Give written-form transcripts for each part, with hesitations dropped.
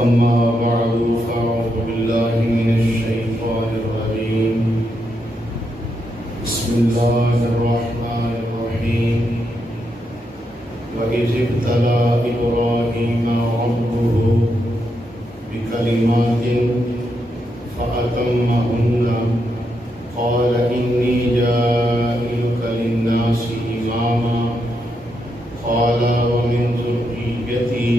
أما بعد فأعوذ بالله من الشيطان الرجيم بسم الله الرحمن الرحيم وإذ ابتلى إبراهيم ربه بكلمات فأتمهن قال إني جاعلك للناس إماما قال ومن ذريتي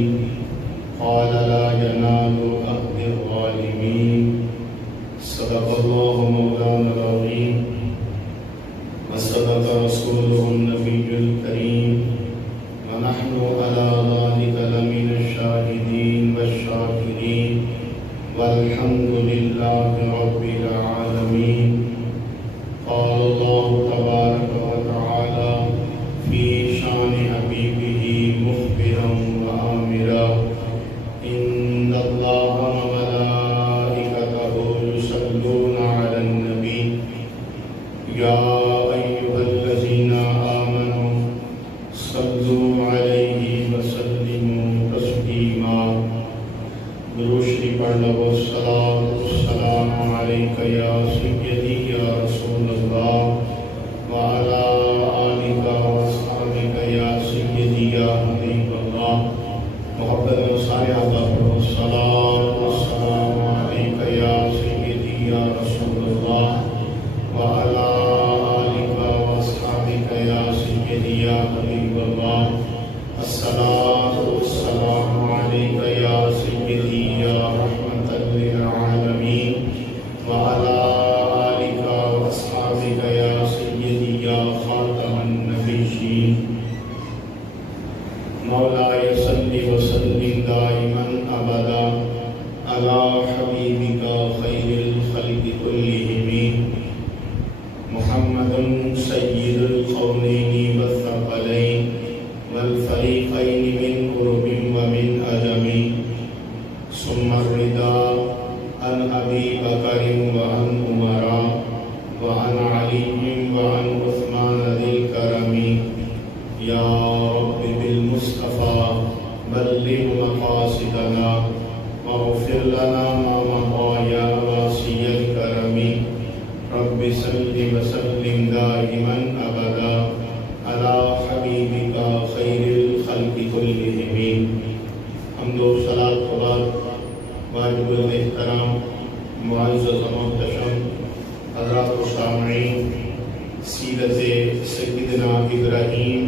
قال لا ينال عهد الظالمين صدق الله مولانا العظيم وصدق رسوله النبي الكريم ونحن على ذلك لمن الشاهدين والشاكرين والحمد لله رب العالمين. قال الله تبارك وتعالى في شان حبيبه مخبرا وآمرا إن الله وملائكته يصلون على النبي يا أيها الذين آمنوا صلوا عليه وسلموا تسليما. درود شریف پڑھ لو. السلام عليك يا سيدي يا رسول الله وعلى آلك وأصحابك يا سيدي يا حبيب الله. محبت میں سارے آبا پڑھو. السلام عليك يا سيدي يا رسول الله وعلى آلك وأصحابك يا سيدي يا حبيب الله. الصلاة والسلام عليك يا سيدي يا رحمة للعالمين وعلى آلك وأصحابك يا سيدي يا خاتم النبيين. مولاي صل وسلم دائما أبدا على حبيبك خير الخلق كلهم محمد سيد القومين والثقلين والفريقين من قرب ومن أجم ثم الرضا عن أبي بكر وعن عمر وعن علي وعن عثمان ذي الكرم. يا رب بالمصطفى بلغ مقاصدنا واغفر لنا ما مضى يا واسع الكرم. رب صل وسلم دائما أبدا على حبيبك خير الخلق كلهم. حمد و صلاة و بعد واجب الاحترام معزز و محتشم حضرات و سامعین، سیرت سیدنا ابراہیم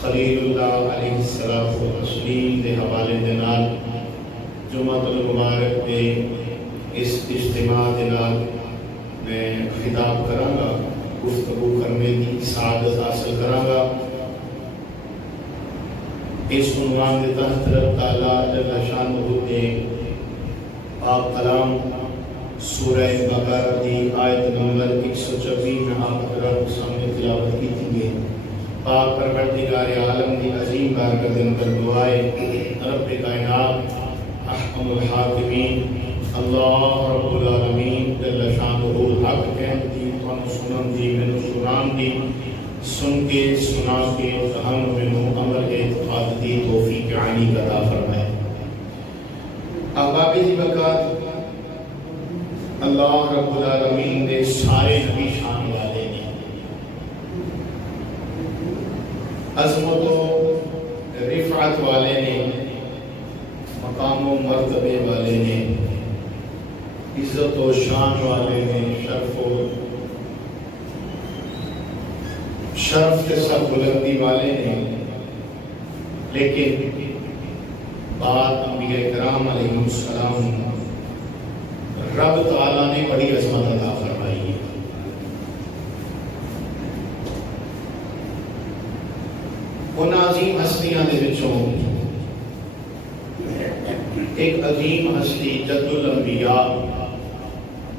خلیل اللہ علیہ السلام و تسلیم کے حوالے دے نال جمعۃ المبارک کے اس اجتماع دے نال میں خطاب کراں گا، گفتگو کرنے کی سعادت حاصل کراں گا. اس عنوان کے تحت رب تعالیٰ جل شانہ نے پاک کلام سورہ بقرہ کی آیت نمبر 126 میں آپ رب سامنے تلاوت کی تھی. پاک پروردگار عالم کی عظیم بارگاہ کے اندر دعائے رب کائنات احکم الحاکمین اللہ رب العالمین جل شانہ حق کہن دی سنن دی مینو سنان دی سن کے سنا کے ہم مینو عمل اعتقاد دی توفیق عالی عطا فرمائے. احباب دی برکات، اللہ رب العالمین نے سارے نبی شان والے نے، عظمت و رفعت والے نے، مقام و مرتبے والے نے، عزت و شان والے نے، شرف کے سب بلندی والے نے. لیکن بعد انبیاء کرام علیہ السلام رب تعالیٰ نے بڑی عظمت عطا فرمائی ہے. ان عظیم ہستیاں دے وچوں ایک عظیم ہستی جد الانبیاء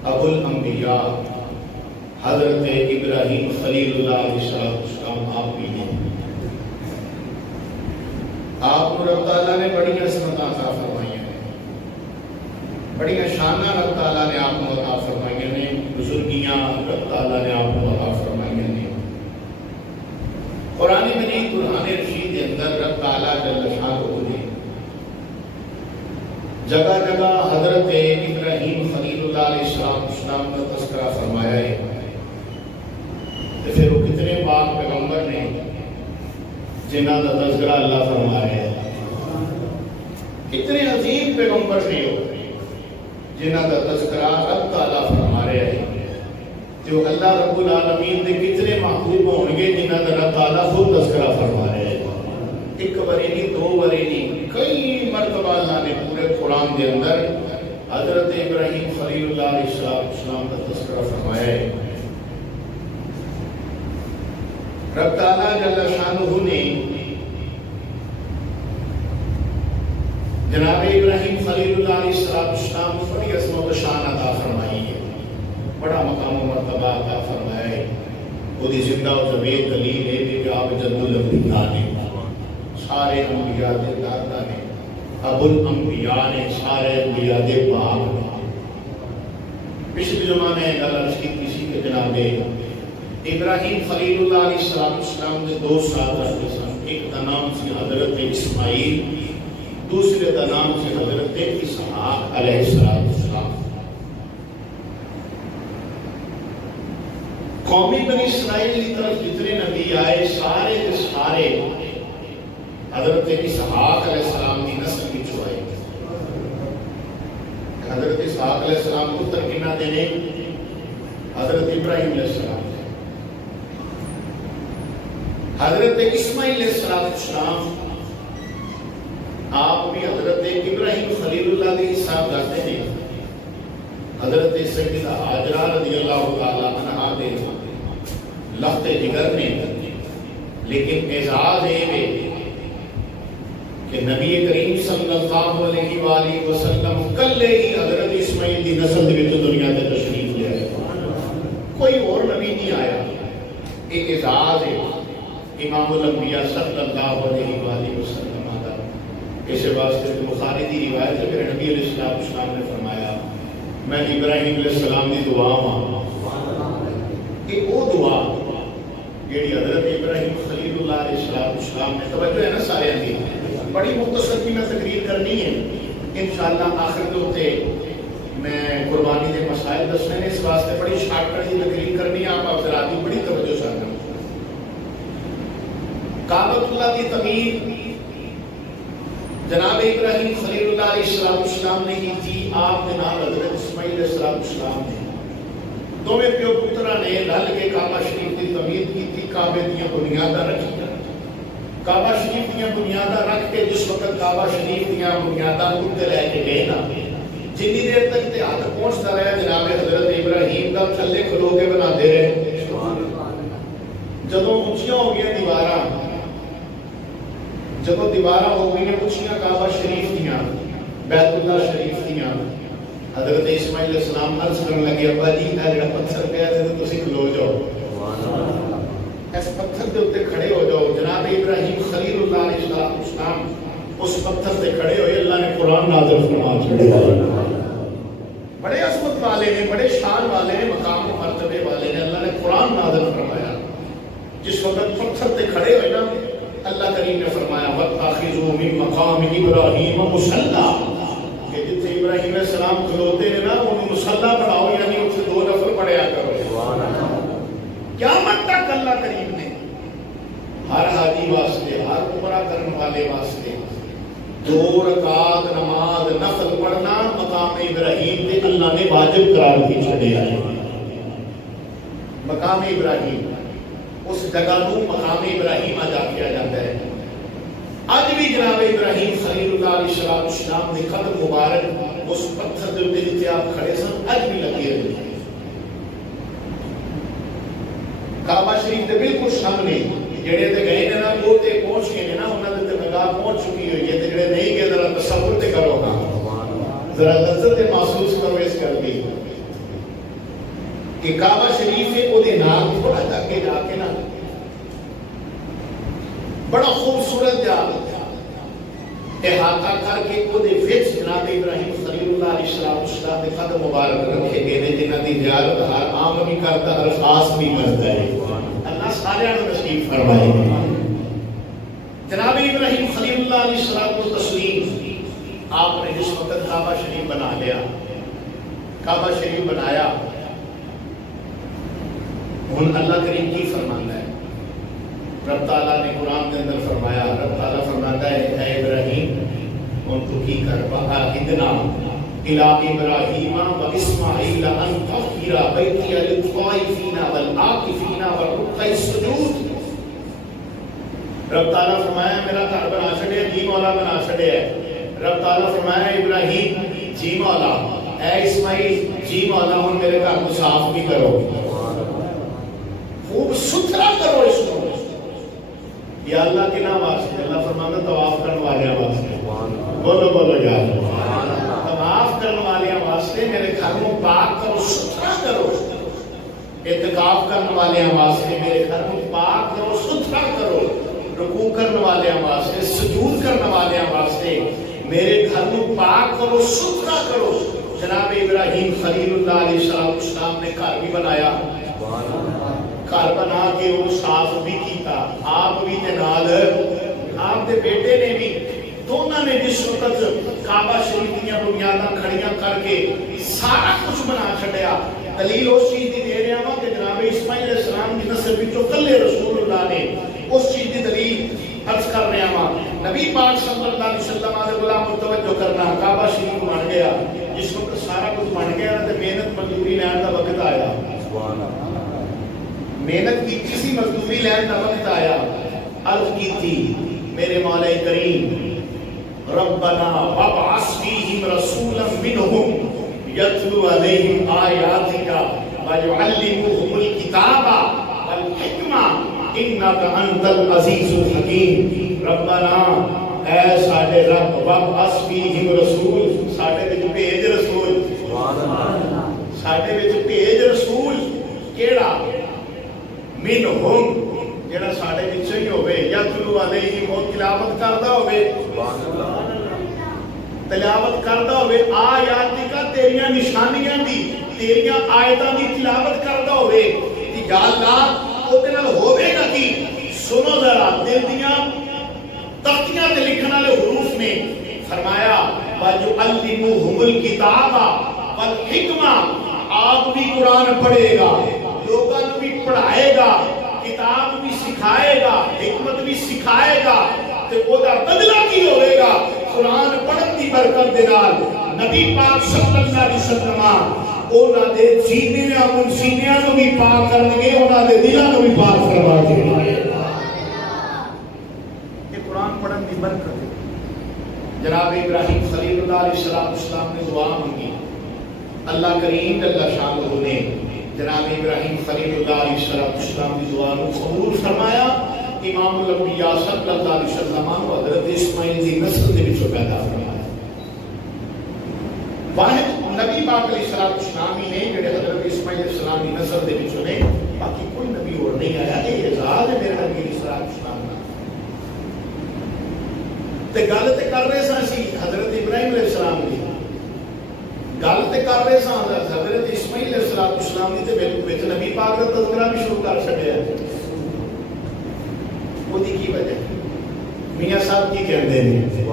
ابو الانبیاء حضرت ابراہیم خلیل اللہ علیہ السلام آپ بھی ہیں. آپ کو رب تعالیٰ نے بڑی عظمت عطا فرمائی ہیں، بڑی شانہ رب تعالیٰ نے آپ کو عطا فرمائی ہیں، بزرگیاں رب تعالیٰ نے آپ کو عطا فرمائی ہیں. قرآن مجید قرآن رشید کے اندر رب تعالیٰ جل شانہ نے جگہ جگہ حضرت ابراہیم خلیل اللہ علیہ السلام کا تذکرہ فرمایا ہے. پھر وہ کتنے پاک پیغمبر نے جنہاں کا تذکرہ اللہ فرما رہے ہیں. کتنے عظیم پیغمبر نے جنہاں کا تذکرہ رب تعالیٰ فرما رہے ہیں. جو اللہ رب العالمین دے کتنے محبوب ہوں گے جنہاں کا رب تعالیٰ خود تذکرہ فرما رہے ہیں. ایک باری نہیں، دو باری نہیں، کئی مرتبہ اللہ نے پورے قرآن کے اندر حضرت ابراہیم خلیل اللہ علیہ السلام کا تذکرہ فرمایا ہے. رب تعالیٰ جل شانہ نے جناب ابراہیم خلیل اللہ علیہ السلام کو بڑی عظمت و شان عطا فرمائی ہے، بڑا مقام و مرتبہ عطا فرمایا ہے. وہ دی زندہ و جاوید دلیل ہے کہ آپ جد الانبیاء نے، سارے انبیاء دے دادا نے، ابو الانبیاء نے، سارے انبیاء دے باپ نے. پچھلے زمانے گل عرض کی کسی کے جناب ابراہیم خلیل اللہ علیہ السلام نے دو ساتھ رکھتے سن. ایک کا نام سی حضرت اسماعیل، دوسرے کا نام سی حضرت اسحاق علیہ السلام. قومی بنی اسرائیل کی طرف جتنے نبی آئے سارے کے سارے حضرت اسحاق علیہ السلام کی نسل کی چھوائے. حضرت اسحاق علیہ السلام کو ترکینہ دینے حضرت ابراہیم علیہ السلام. حضرت اسماعیل علیہ السلام آپ بھی حضرت ابراہیم خلیل اللہ کے حساب کرتے ہیں. حضرت سیدہ حاجرہ رضی اللہ تعالیٰ عنہا دے لخت جگر نے، لیکن اعزاز ہے کہ نبی کریم صلی اللہ علیہ وآلہ وسلم کلے ہی حضرت اسماعیل کی نسل کے دنیا تے تشریف لے آئے. کوئی اور نبی نہیں آیا. ایک اعزاز ہے امام الانبیاء صلی اللہ علیہ وآلہ وسلم آدھا. اس واسطے بخاری دی روایت ہے کہ نبی علیہ السلام نے فرمایا میں ابراہیم علیہ السلام کی دعا ہاں کہ وہ دعا جیڑی حضرت ابراہیم خلیل اللہ علیہ السلام نے، توجہ ہے نا سارے دی، بڑی مختصر کی میں تقریر کرنی ہے انشاءاللہ. آخر کے ہوتے میں قربانی کے مسائل دسنے نے، اس واسطے بڑی شارٹ کٹ کی تقریر کرنی ہے. آپ حضرات کی بڑی توجہ سے کرنا. کعبۃ اللہ کی تعمیر جناب ابراہیم خلیل اللہ علیہ السلام نے کی تھی. آپ کے نام حضرت اسماعیل علیہ السلام نے، دونوں پیو پترا نے رل کے کعبہ شریف کی تعمیر کی تھی. کعبے دیا بنیاداں رکھی. کعبہ شریف دیا بنیاداں رکھ کے جس وقت کعبہ شریف دیا بنیاداں اتنے لے کے گئے نا، جنی دیر تک تے ہاتھ پہنچتا رہا جناب حضرت ابراہیم کا تھلے کھلو کے بنا دے رہے. جدوں اونچیاں ہو گیا دیواراں، جدوں دیواراں ہو گئی اونچیاں کعبہ شریف دیاں، بیت اللہ شریف دیاں، حضرت اسماعیل علیہ السلام عرض کرنے لگے ابا جی اے جڑا پتھر پیا تے تسی کھلو جاؤ، اس پتھر دے اوتے کھڑے ہو جاؤ. جناب ابراہیم خلیل اللہ علیہ السلام اس پتھر تے کھڑے ہوئے. اللہ نے قرآن نازل فرما چھڑیا. بڑے عظمت والے نے، بڑے شان والے نے، مقام و مرتبے والے نے. اللہ نے قرآن نازل فرمایا. جس وقت پتھر تے کھڑے ہوئے نا، اللہ کریم نے فرمایا وَاتَّخِذُوا مِن مَقَامِ إِبْرَاهِيمَ مُصَلًّى، کہ جتنے ابراہیم علیہ السلام کھلوتے ہیں نا انہوں مصلی بناؤ، یعنی ان سے 2 نفر پڑھیا کرو. قیامت تک اللہ کریم نے ہر حاجی واسطے، ہر عمرہ کرنے والے واسطے 2 رکعت نماز نفل پڑھنا مقام ابراہیم تے اللہ نے واجب قرار دی چھڑیا ہے. مقام ابراہیم اس جگہ نو مقام ابراہیم آ جا کیا جاتا ہے. اج بھی جناب ابراہیم خلیل اللہ علیہ السلام نے قدم مبارک اس پتھر دے اوپر جتے آپ کھڑے سن اج بھی لگے ہوئے. کعبہ شریف دے بالکل سامنے جڑے تے گئے نے نا وہ تے پہنچ گئے نا، انہاں دے تے نگاہ پہنچ چکی ہوئی ہے. تے جڑے نہیں گئے ذرا تصور تے کرو نا، ذرا لذت محسوس کرو اس گل دی کہ کعبہ شریف ہے وہ دے نال تھوڑا جا کے نا بڑا خوبصورت جا احاطہ کر کے وہ دے وچ جناب ابراہیم خلیل اللہ علیہ السلام دے قدم مبارک رکھے گئے نے، جنہاں دی زیارت ہر عام بھی کرتا ہر خاص بھی کرتا ہے. اللہ سارے کو نصیب فرمائے. جناب ابراہیم خلیل اللہ علیہ السلام کو تسلیم آپ نے جس وقت کعبہ شریف بنا لیا، کعبہ شریف بنایا، ہن اللہ کریم کی فرماتا ہے، رب تعالیٰ نے قرآن کے اندر فرمایا، رب تعالیٰ فرماتا ہے اے ابراہیم ان تو کی کر ادنا الى ابراہیم و اسماعیل ان طہر بیتی للطائفین والعاکفین والرکع السجود۔ رب تعالیٰ فرمایا میرا گھر بنا چھڑے، جی مولا بنا چھڑے ہے۔ رب تعالیٰ فرمایا ابراہیم جی مولا، اے اسماعیل جی مولا ہن میرے گھر کو صاف بھی کرو، خوب ستھرا کرو اس کو۔ یا اللہ کے نام واسطے، اللہ فرماتا طواف کرنے والے واسطے، بولو بولو یار، طواف کرنے والے واسطے میرے گھر کو پاک کرو، ستھرا کرو۔ اعتکاف کرنے والے واسطے میرے گھر کو پاک کرو، ستھرا کرو۔ رکوع کرنے والے واسطے، سجود کرنے والے واسطے میرے گھر کو پاک کرو، ستھرا کرو۔ جناب ابراہیم خلیل اللہ علیہ السلام نے گھر بھی بنایا، گھر بنا کے وہ صاف بھی کیتا، آپ بھی تے نال آپ دے بیٹے نے بھی، دونوں نے جس وقت کعبہ شریف کی بنیاداں کھڑیاں کر کے سارا کچھ بنا چھڈیا۔ دلیل اس چیز دی دے رہا ہوں کہ جناب اسماعیل علیہ السلام کی نسل وچوں کلے رسول اللہ نے اس چیز دی دلیل عرض کر رہا ہوں۔ نبی پاک صلی اللہ علیہ وسلم دے غلام متوجہ کرنا، کعبہ شریف بن گیا، جس وقت سارا کچھ بن گیا تے محنت مزدوری لین دا وقت آیا، محنت کی سی مزدوری لین دا وقت آیا، عرض کی تھی میرے مولا کریم ربنا وابعث فیہم رسولا منہم یتلو علیہم آیاتک ویعلمہم الکتاب والحکمہ انک انت العزیز الحکیم۔ ربنا اے ساڈے رب وابعث فیہم رسول، ساڈے وچ بھیج رسول، ساڈے وچ بھیج رسول کیڑا؟ منہم جڑا ساڈے وچوں ہی ہوے، یتلو علیہم وہ تلاوت کردا ہوے، تلاوت کردا ہوے آیاتک تیریاں نشانیاں دی، تیریاں آیتاں دی تلاوت کردا ہوے، تے یا اللہ او دے نال ہوے گا کی؟ سنو ذرا، دل دیاں تختیاں تے لکھن والے حروف نے فرمایا وَيُعَلِّمُهُمُ الْكِتَابَ وَالْحِکْمَةَ، آپ بھی قرآن پڑھے گا، لوگوں بھی پڑھائے گا، کتاب بھی سکھائے گا، حکمت بھی سکھائے گا، تے او دا بدلہ کی ہوئے گا؟ قرآن پڑھن دی برکت دے نال نبی پاک صلی اللہ علیہ وسلم انہاں دے سینیاں منسینیاں نو بھی پاک کرن گے، انہاں دے دلاں نو بھی پاک فرما دے گا۔ یہ قرآن پڑھن دی برکت ہے۔ جناب ابراہیم خلیل اللہ علیہ السلام نے دعا مانگی، اللہ کریم جل شانہ نے جناب ابراہیم خلیل اللہ علیہ السلام کی دعا کو قبول فرمایا۔ امام الانبیاء صلی اللہ علیہ وسلم کو حضرت اسماعیل کی نسل کے وچوں پیدا فرمایا۔ واحد نبی پاک علیہ السلام ہی نے جڑے حضرت اسماعیل علیہ السلام کی نسل کے وچوں نے، باقی کوئی نبی اور نہیں آیا۔ یہ اعزاز ہے میرے نبی علیہ السلام کا۔ تے گل تے کر رہے سن اسی حضرت ابراہیم علیہ السلام کی، گل تے کر رہے سن حضرت اسماعیل علیہ السلام کی، تے وچ نبی پاک دا تذکرہ بھی شروع کر چھڈیا۔ وہ دی کی وجہ؟ میاں صاحب کی کہندے نے،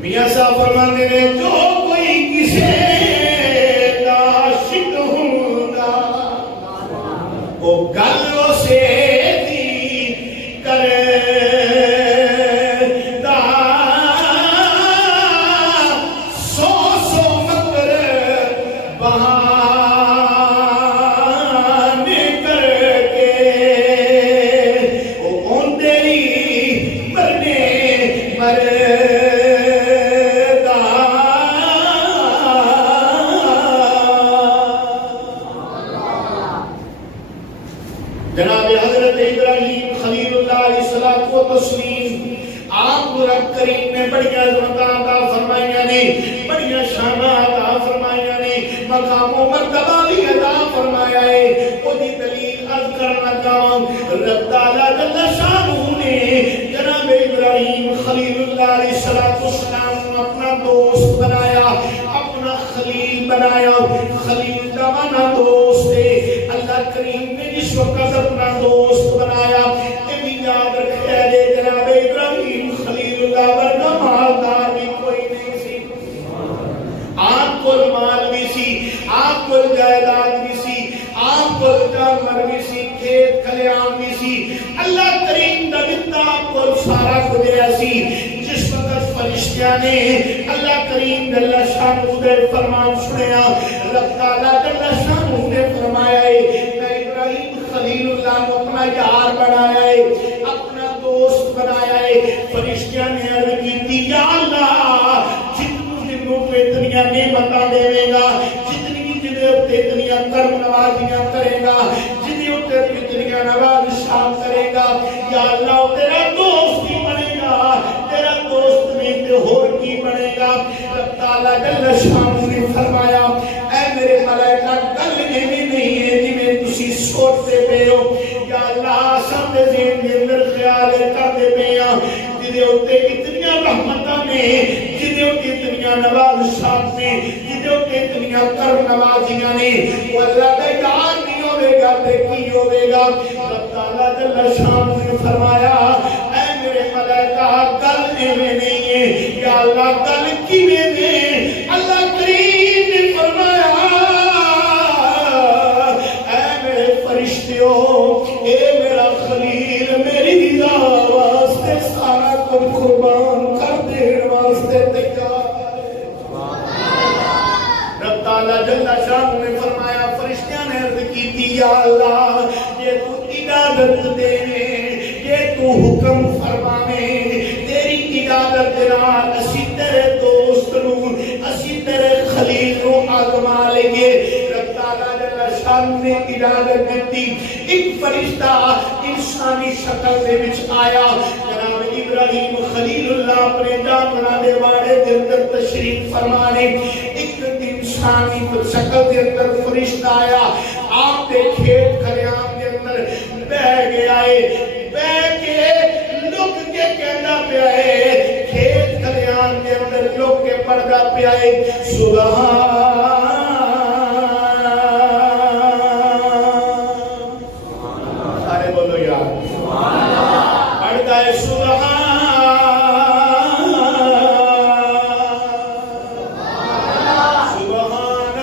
میاں صاحب فرماندے نے جو کوئی کسے دا عاشق ہوندا او گل اسے دی کرے مقام و مرتبہ بھی عطا فرمایا ہے۔ وہ دی دلیل عرض کرنا چاہوں، رب تعالیٰ جل شانہ نے جناب ابراہیم خلیل اللہ علیہ السلام اپنا دوست بنایا، اپنا خلیل بنایا۔ خلیل کا معنی دوست ہے۔ اللہ کریم نے جس وقت اپنا دوست بنایا، یہ بھی یاد رکھا ہے جناب ابراہیم خلیل اللہ ورگا مالدار بھی کوئی نہیں سی، جانور بھی سی کھیت کھلیان بھی سی اللہ کریم دا دتا کو سارا کچھ ایسی جس وقت فرشتیاں نے اللہ کریم جل شانہ دے فرمان سنیا رب تعالیٰ جل شانہ نے فرمایا ہے میں ابراہیم خلیل اللہ کو اپنا یار بنایا ہے اپنا دوست بنایا ہے فرشتیاں نے عرض کی تھی یا اللہ جتنوں پہ اتنیاں نعمتاں دے گا جتنی جنہیں اپنے اتنیاں کرم نوازیاں کرے گا جنہیں اپنے اتنیاں نوازشاں کرے گا یا اللہ تیرا دوست ہی بنے گا تیرا دوست نہیں تے اور کی بنے گا رب تعالیٰ جل شانہ نے فرمایا اے میرے ملائکہ گل نہیں ہے جی میں تسی سوچتے پہ ہو یا اللہ سامنے ذہن کے اندر خیال کرتے پہ ہیں جنہیں ہوتے اتنیاں رحمتاں نے جنہیں ہوتے اتنیاں نوازشات نے جنہیں ہوتے اتنیاں کرم نوازیاں نے وہ اللہ کا یار نہیں ہوئے گا تے کی ہوئے گا رب تعالیٰ جل شانہ نے فرمایا اے میرے ملائکہ گل ایویں نہیں ہے یا اللہ گل کیویں نے اللہ کریم نے فرمایا اے میرے فرشتیوں اے میرا خلیل میری رضا واسطے سارا کچھ قربان کر دین واسطے تیار ہے رب تعالیٰ جل شانہ نے فرمایا فرشتیاں نے عرض کی تھی یا اللہ یہ تو اجازت دینے یہ تو حکم فرمانے تیری اجازت نال اسی تیرے دوست نو اسی تیرے خلیل نو آزما لیں رب تعالیٰ جل شانہ نے اجازت دیتی ایک فرشتہ انسانی شکل دے وچ آیا جناب ابراہیم خلیل اللہ اپنے جانوراں دے واڑے دے اندر تشریف فرمانے ایک انسانی شکل دے اندر فرشتہ آیا آپ دے کھیت کھلیان دے اندر بیٹھ گیا ہے بیٹھ کے لک کے کہنا پیا ہے کھیت کھلیان دے اندر لک کے پڑھدا پیا ہے سبحان سارے بولو یار پڑھدا ہے سبحان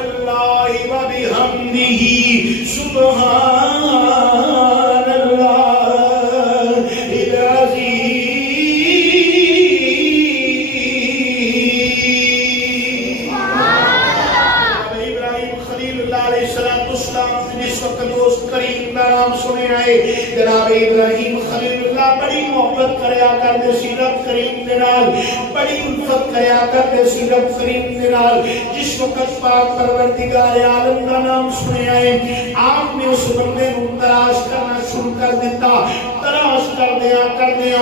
اللہ و بحمدہ سبحان جناب ابراہیم خلیل اللہ بڑی محبت کریا کرتے سی رب کریم دے نال بڑی الفت کریا کرتے سی رب کریم دے نال جس وقت پاک پروردگار عالم کا نام سنیا ہے آپ نے اس بندے کو تلاش کرنا شروع کر دیتا تلاش کر دیا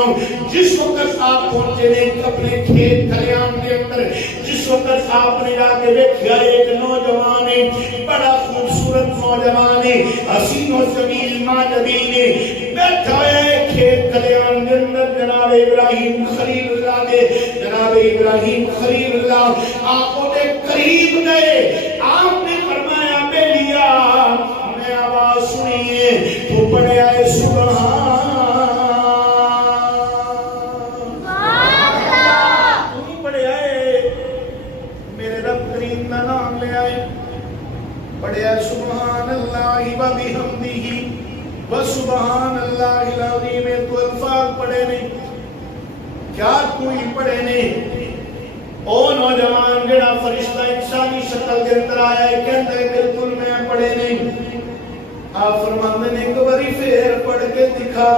جس وقت آپ پہنچے نے اپنے کھیت کھلیان کے اندر جس وقت آپ نے جا کے دیکھا ایک نوجوان ہے بڑا خوبصورت نوجوان ہے حسین و جمیل ماجدین ہے بیٹھا ہے کھیت کھلیان کے اندر جناب ابراہیم خلیل اللہ دے جناب ابراہیم خلیل اللہ آپ کے قریب گئے آپ نے فرمایا بے لیا میں آواز سنیے تو پڑھے آئے سبحان تم پڑھے آئے میرے رب کریم کا نام لے آئے پڑھے آئے سبحان اللہ و بحمدہ وسبحان اللہ العظیم تو الفاظ پڑھے نہیں کیا کوئی پڑھے نہیں او نوجوان جڑا فرشتہ انسانی شکل کے اندر آیا ہے کہتا ہے بالکل میں پڑھے نہیں آپ فرماندے نے ایک باری پھر پڑھ کے دکھا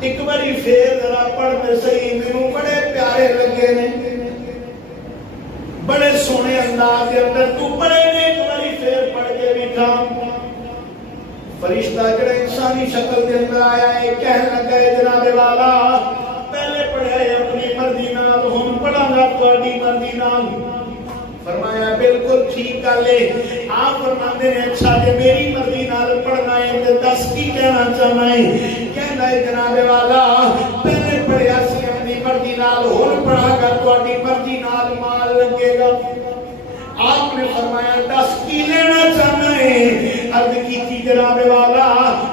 ایک باری پھر ذرا پڑھ کے صحیح مینوں بڑے پیارے لگے نے بڑے سونے انداز کے اندر تو پڑھے نے ایک باری پھر پڑھ کے دکھا فرشتہ جڑا انسانی شکل کے اندر آیا ہے کہنے لگا ہے جناب والا پہلے پڑھے اپنی مرضی نال ہن پڑھاں گا تہاڈی مرضی نال فرمایا بالکل ٹھیک گل ہے آپ فرماندے نے اچھا جے میری مرضی نال پڑھنا ہے تے دس کی کہنا چاہنا ہے کہندا ہے جناب والا پہلے پڑھیا سی اپنی مرضی نال ہن پڑھا گا تہاڈی مرضی نال مال لگے گا آپ نے فرمایا دس کی لینا چاہنا ہے عرض کی تھی جناب والا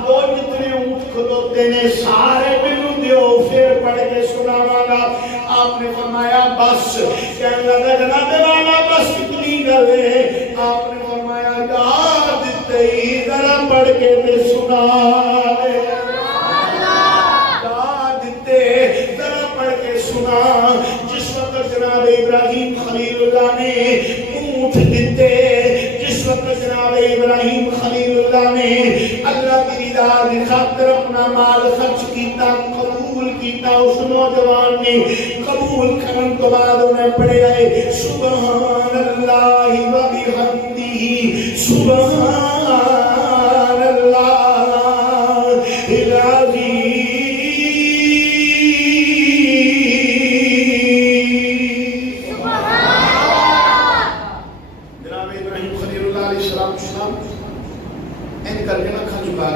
وہ جتنے اونٹ کھلوتے نے سارے مینوں دیو پھر پڑھ کے سناواں گا آپ نے فرمایا بس کہنے لگا جناب والا بس اتنی گل ہے آپ نے فرمایا جہاد تئی پڑھ کے تے سنا دے ذرا پڑھ کے سنا جس وقت جناب ابراہیم خلیل اللہ نے اونٹ دیتے جس وقت جناب ابراہیم خلیل اللہ نے اللہ کی رضا کی خاطر اپنا مال خرچ کیتا قبول کیتا اس نوجوان نے قبول کرن تو بعد انہیں پڑھے آئے سبحان اللہ و بحمدہ سبحان اللہ العظیم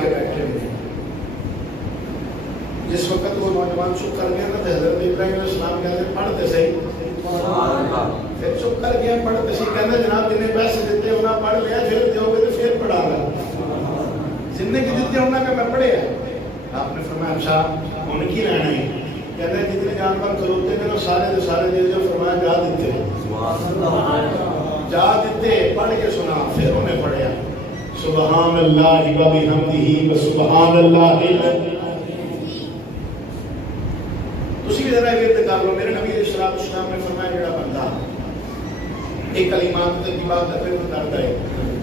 کے بیٹھے ہوئے جس وقت وہ نوجوان چپ کر گیا نا تو حضرت ابراہیم علیہ السلام کہتے ہیں پڑھتے صحیح پھر چپ کر گیا پڑھتے صحیح کہتے ہیں جناب جنہیں پیسے دیتے ہیں انہیں پڑھ لیا پھر دیو گے تو پھر پڑھا گا جنہیں کی دیتے ہیں انہیں کہ میں پڑھے آپ نے فرمایا اچھا ان کی رہنا ہے کہتے ہیں جتنے جانور کھلوتے ہیں سارے دے جو فرمایا جا دیتے جا دیتے پڑھ کے سنا پھر انہیں پڑھیا سبحان اللہ و بحمدہ و سبحان اللہ تسی بھی ذرا گرد کر لو میرے نبی علیہ السلام نے فرمایا جڑا بندہ ایک کلمات کی بات تقریر کرتا ہے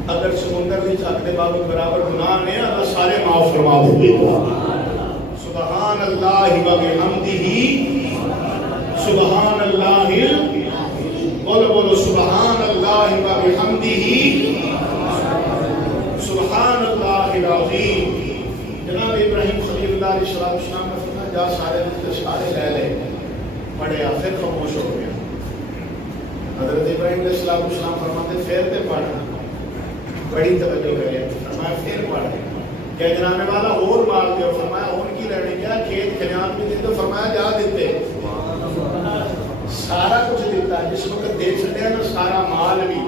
اگر سمندر کی چھت کے بابت برابر گناہ نے اللہ سارے معاف فرما دے گا سبحان اللہ و بحمدہ سبحان اللہ بولو سبحان اللہ و بحمدہ سبحان اللہ العظیم جناب ابراہیم خلیل اللہ علیہ السلام نے فرمایا جا سارے لے لے پڑھیا پھر خاموش ہو گیا حضرت ابراہیم علیہ السلام فرماتے پھر تے پڑھنا بڑی توجہ کرے فرمایا پھر پڑھ کیا جناب والا اور مار دے فرمایا اور کی لڑنے کیا کھیت کھلیان بھی دے تو فرمایا جا دیتے سارا کچھ دیتا جس وقت دے چھڑے نا سارا مال بھی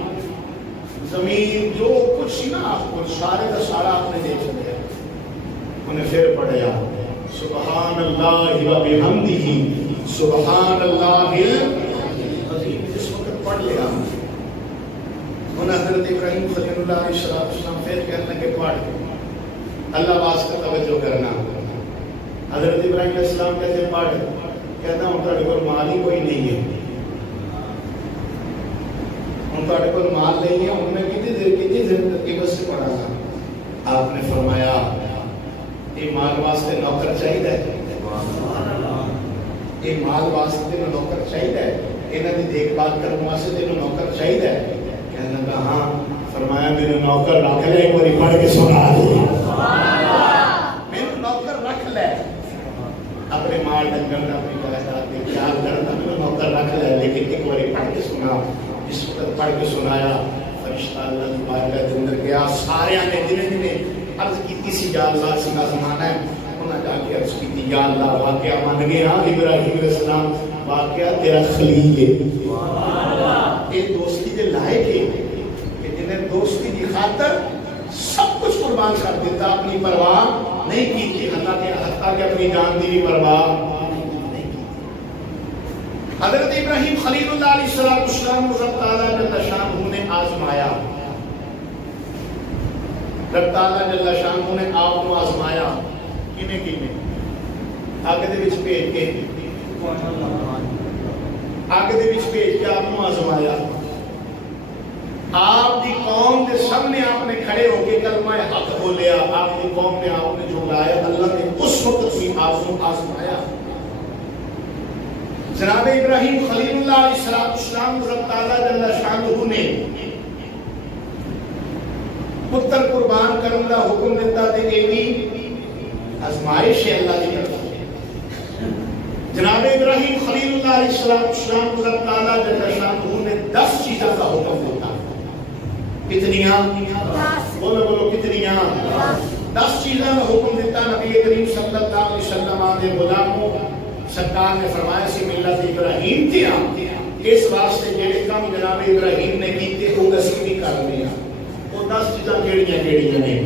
زمین جو کچھ نا وہ سارے کا سارا آپ نے دیکھ لیا انہیں پھر پڑھیا سبحان اللہ و بحمدہ سبحان اللہ العظیم اس وقت پڑھ لیا انہیں حضرت ابراہیم خلیل اللہ علیہ السلام پھر کہنے لگے پڑھ اللہ واسطے توجہ کرنا حضرت ابراہیم علیہ السلام کہتے پڑھ کہتا ہوں تھوڑے کو مال ہی کوئی نہیں ہے ان کا اٹکل مال نہیں ہے ان میں کتنی دیر بس سے پڑھا تھا آپ نے فرمایا یہ مال واسطے نوکر چاہیے یہ مال واسطے نوکر چاہیے انہاں دی دیکھ بھال کرنے واسطے تینوں نوکر چاہیے کہنے لگا ہاں فرمایا میرے نوکر رکھ لے ایک بار پڑھ کے سنا دے میرے نوکر رکھ لے اپنے مال ڈنگر کا اپنی جائیداد کے خیال کرنا میرے نوکر رکھ لے لیکن ایک بار پڑھ کے سنا اس وقت پڑھ کے سنایا فرشتہ اللہ کی بارگاہ کے اندر گیا سارے آنے جنہیں عرض کی سی یا اللہ سے آزمانا ہے انہاں جا کے عرض کی یا اللہ واقعہ مان گئے ہاں ابراہیم علیہ السلام واقعہ تیرا خلیل ہے یہ دوستی کے لائق ہے کہ جنہیں دوستی کی خاطر سب کچھ قربان کر دیتا اپنی پرواہ نہیں کی تھی حتیٰ کہ اپنی جان دی بھی پرواہ حضرت ابراہیم خلیل اللہ علیہ السلام رب تعالیٰ جل شانہ نے آزمایا رب تعالیٰ جل شانہ نے آپ کو آزمایا کینے آگے دے وچ بھیج کے آپ کو آزمایا آپ دی قوم کے سامنے آپ نے کھڑے ہو کے کلمہ حق بولیا آپ دی قوم نے آپ نے جھٹلایا اللہ نے اس وقت بھی آپ کو آزمایا جناب ابراہیم خلیل اللہ علیہ السلام رب تعالیٰ جل شانہ نے پتر قربان کرنے کا حکم دیتا تھے کہ بھی آزمائش ہے اللہ کی طرف جناب ابراہیم خلیل اللہ علیہ السلام رب تعالیٰ جل شانہ نے 10 چیزوں کا حکم دیتا کتنیاں بولو کتنیاں 10 چیزوں کا حکم دیتا نبی کریم صلی اللہ علیہ وسلم آنے غلاموں سرکار نے فرمایا سی ملت ابراہیم تھی اس واسطے جڑے کام جناب ابراہیم نے کیتے وہ اسی بھی کر لیا وہ 10 چیزاں کیڑیاں نے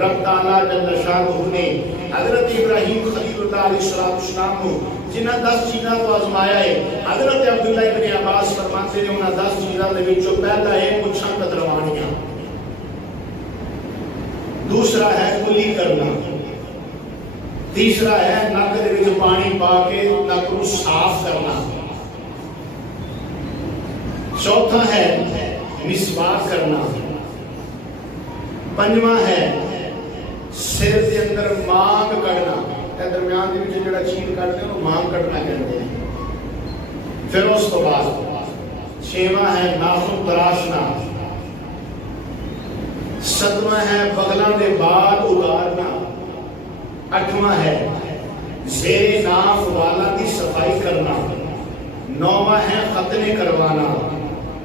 رب تعالیٰ جل شانہ نے حضرت ابراہیم خلیل اللہ علیہ السلام کو جنہ 10 چیزاں کو آزمایا ہے حضرت عبداللہ ابن عباس فرماتے ہیں انہاں 10 چیزاں دے وچوں پہلا ہے مچھاں کتروانیاں دوسرا ہے کلی کرنا، تیسرا ہے نک دے وچ پانی پا کے نک کو صاف کرنا، چوتھا ہے مسواک کرنا، پنجواں ہے سر دے اندر مانگ کڈنا، اے درمیان دے وچ جڑا چیل کڈدے او مانگ کڈنا کہندے ہیں۔ پھر اس تو بعد چھواں ہے ناخن تراشنا، ستواں ہے بغلاں دے بال اگارنا، اٹھواں ہے زیر ناف والا دی صفائی کرنا، نوواں ہے ختنے کروانا،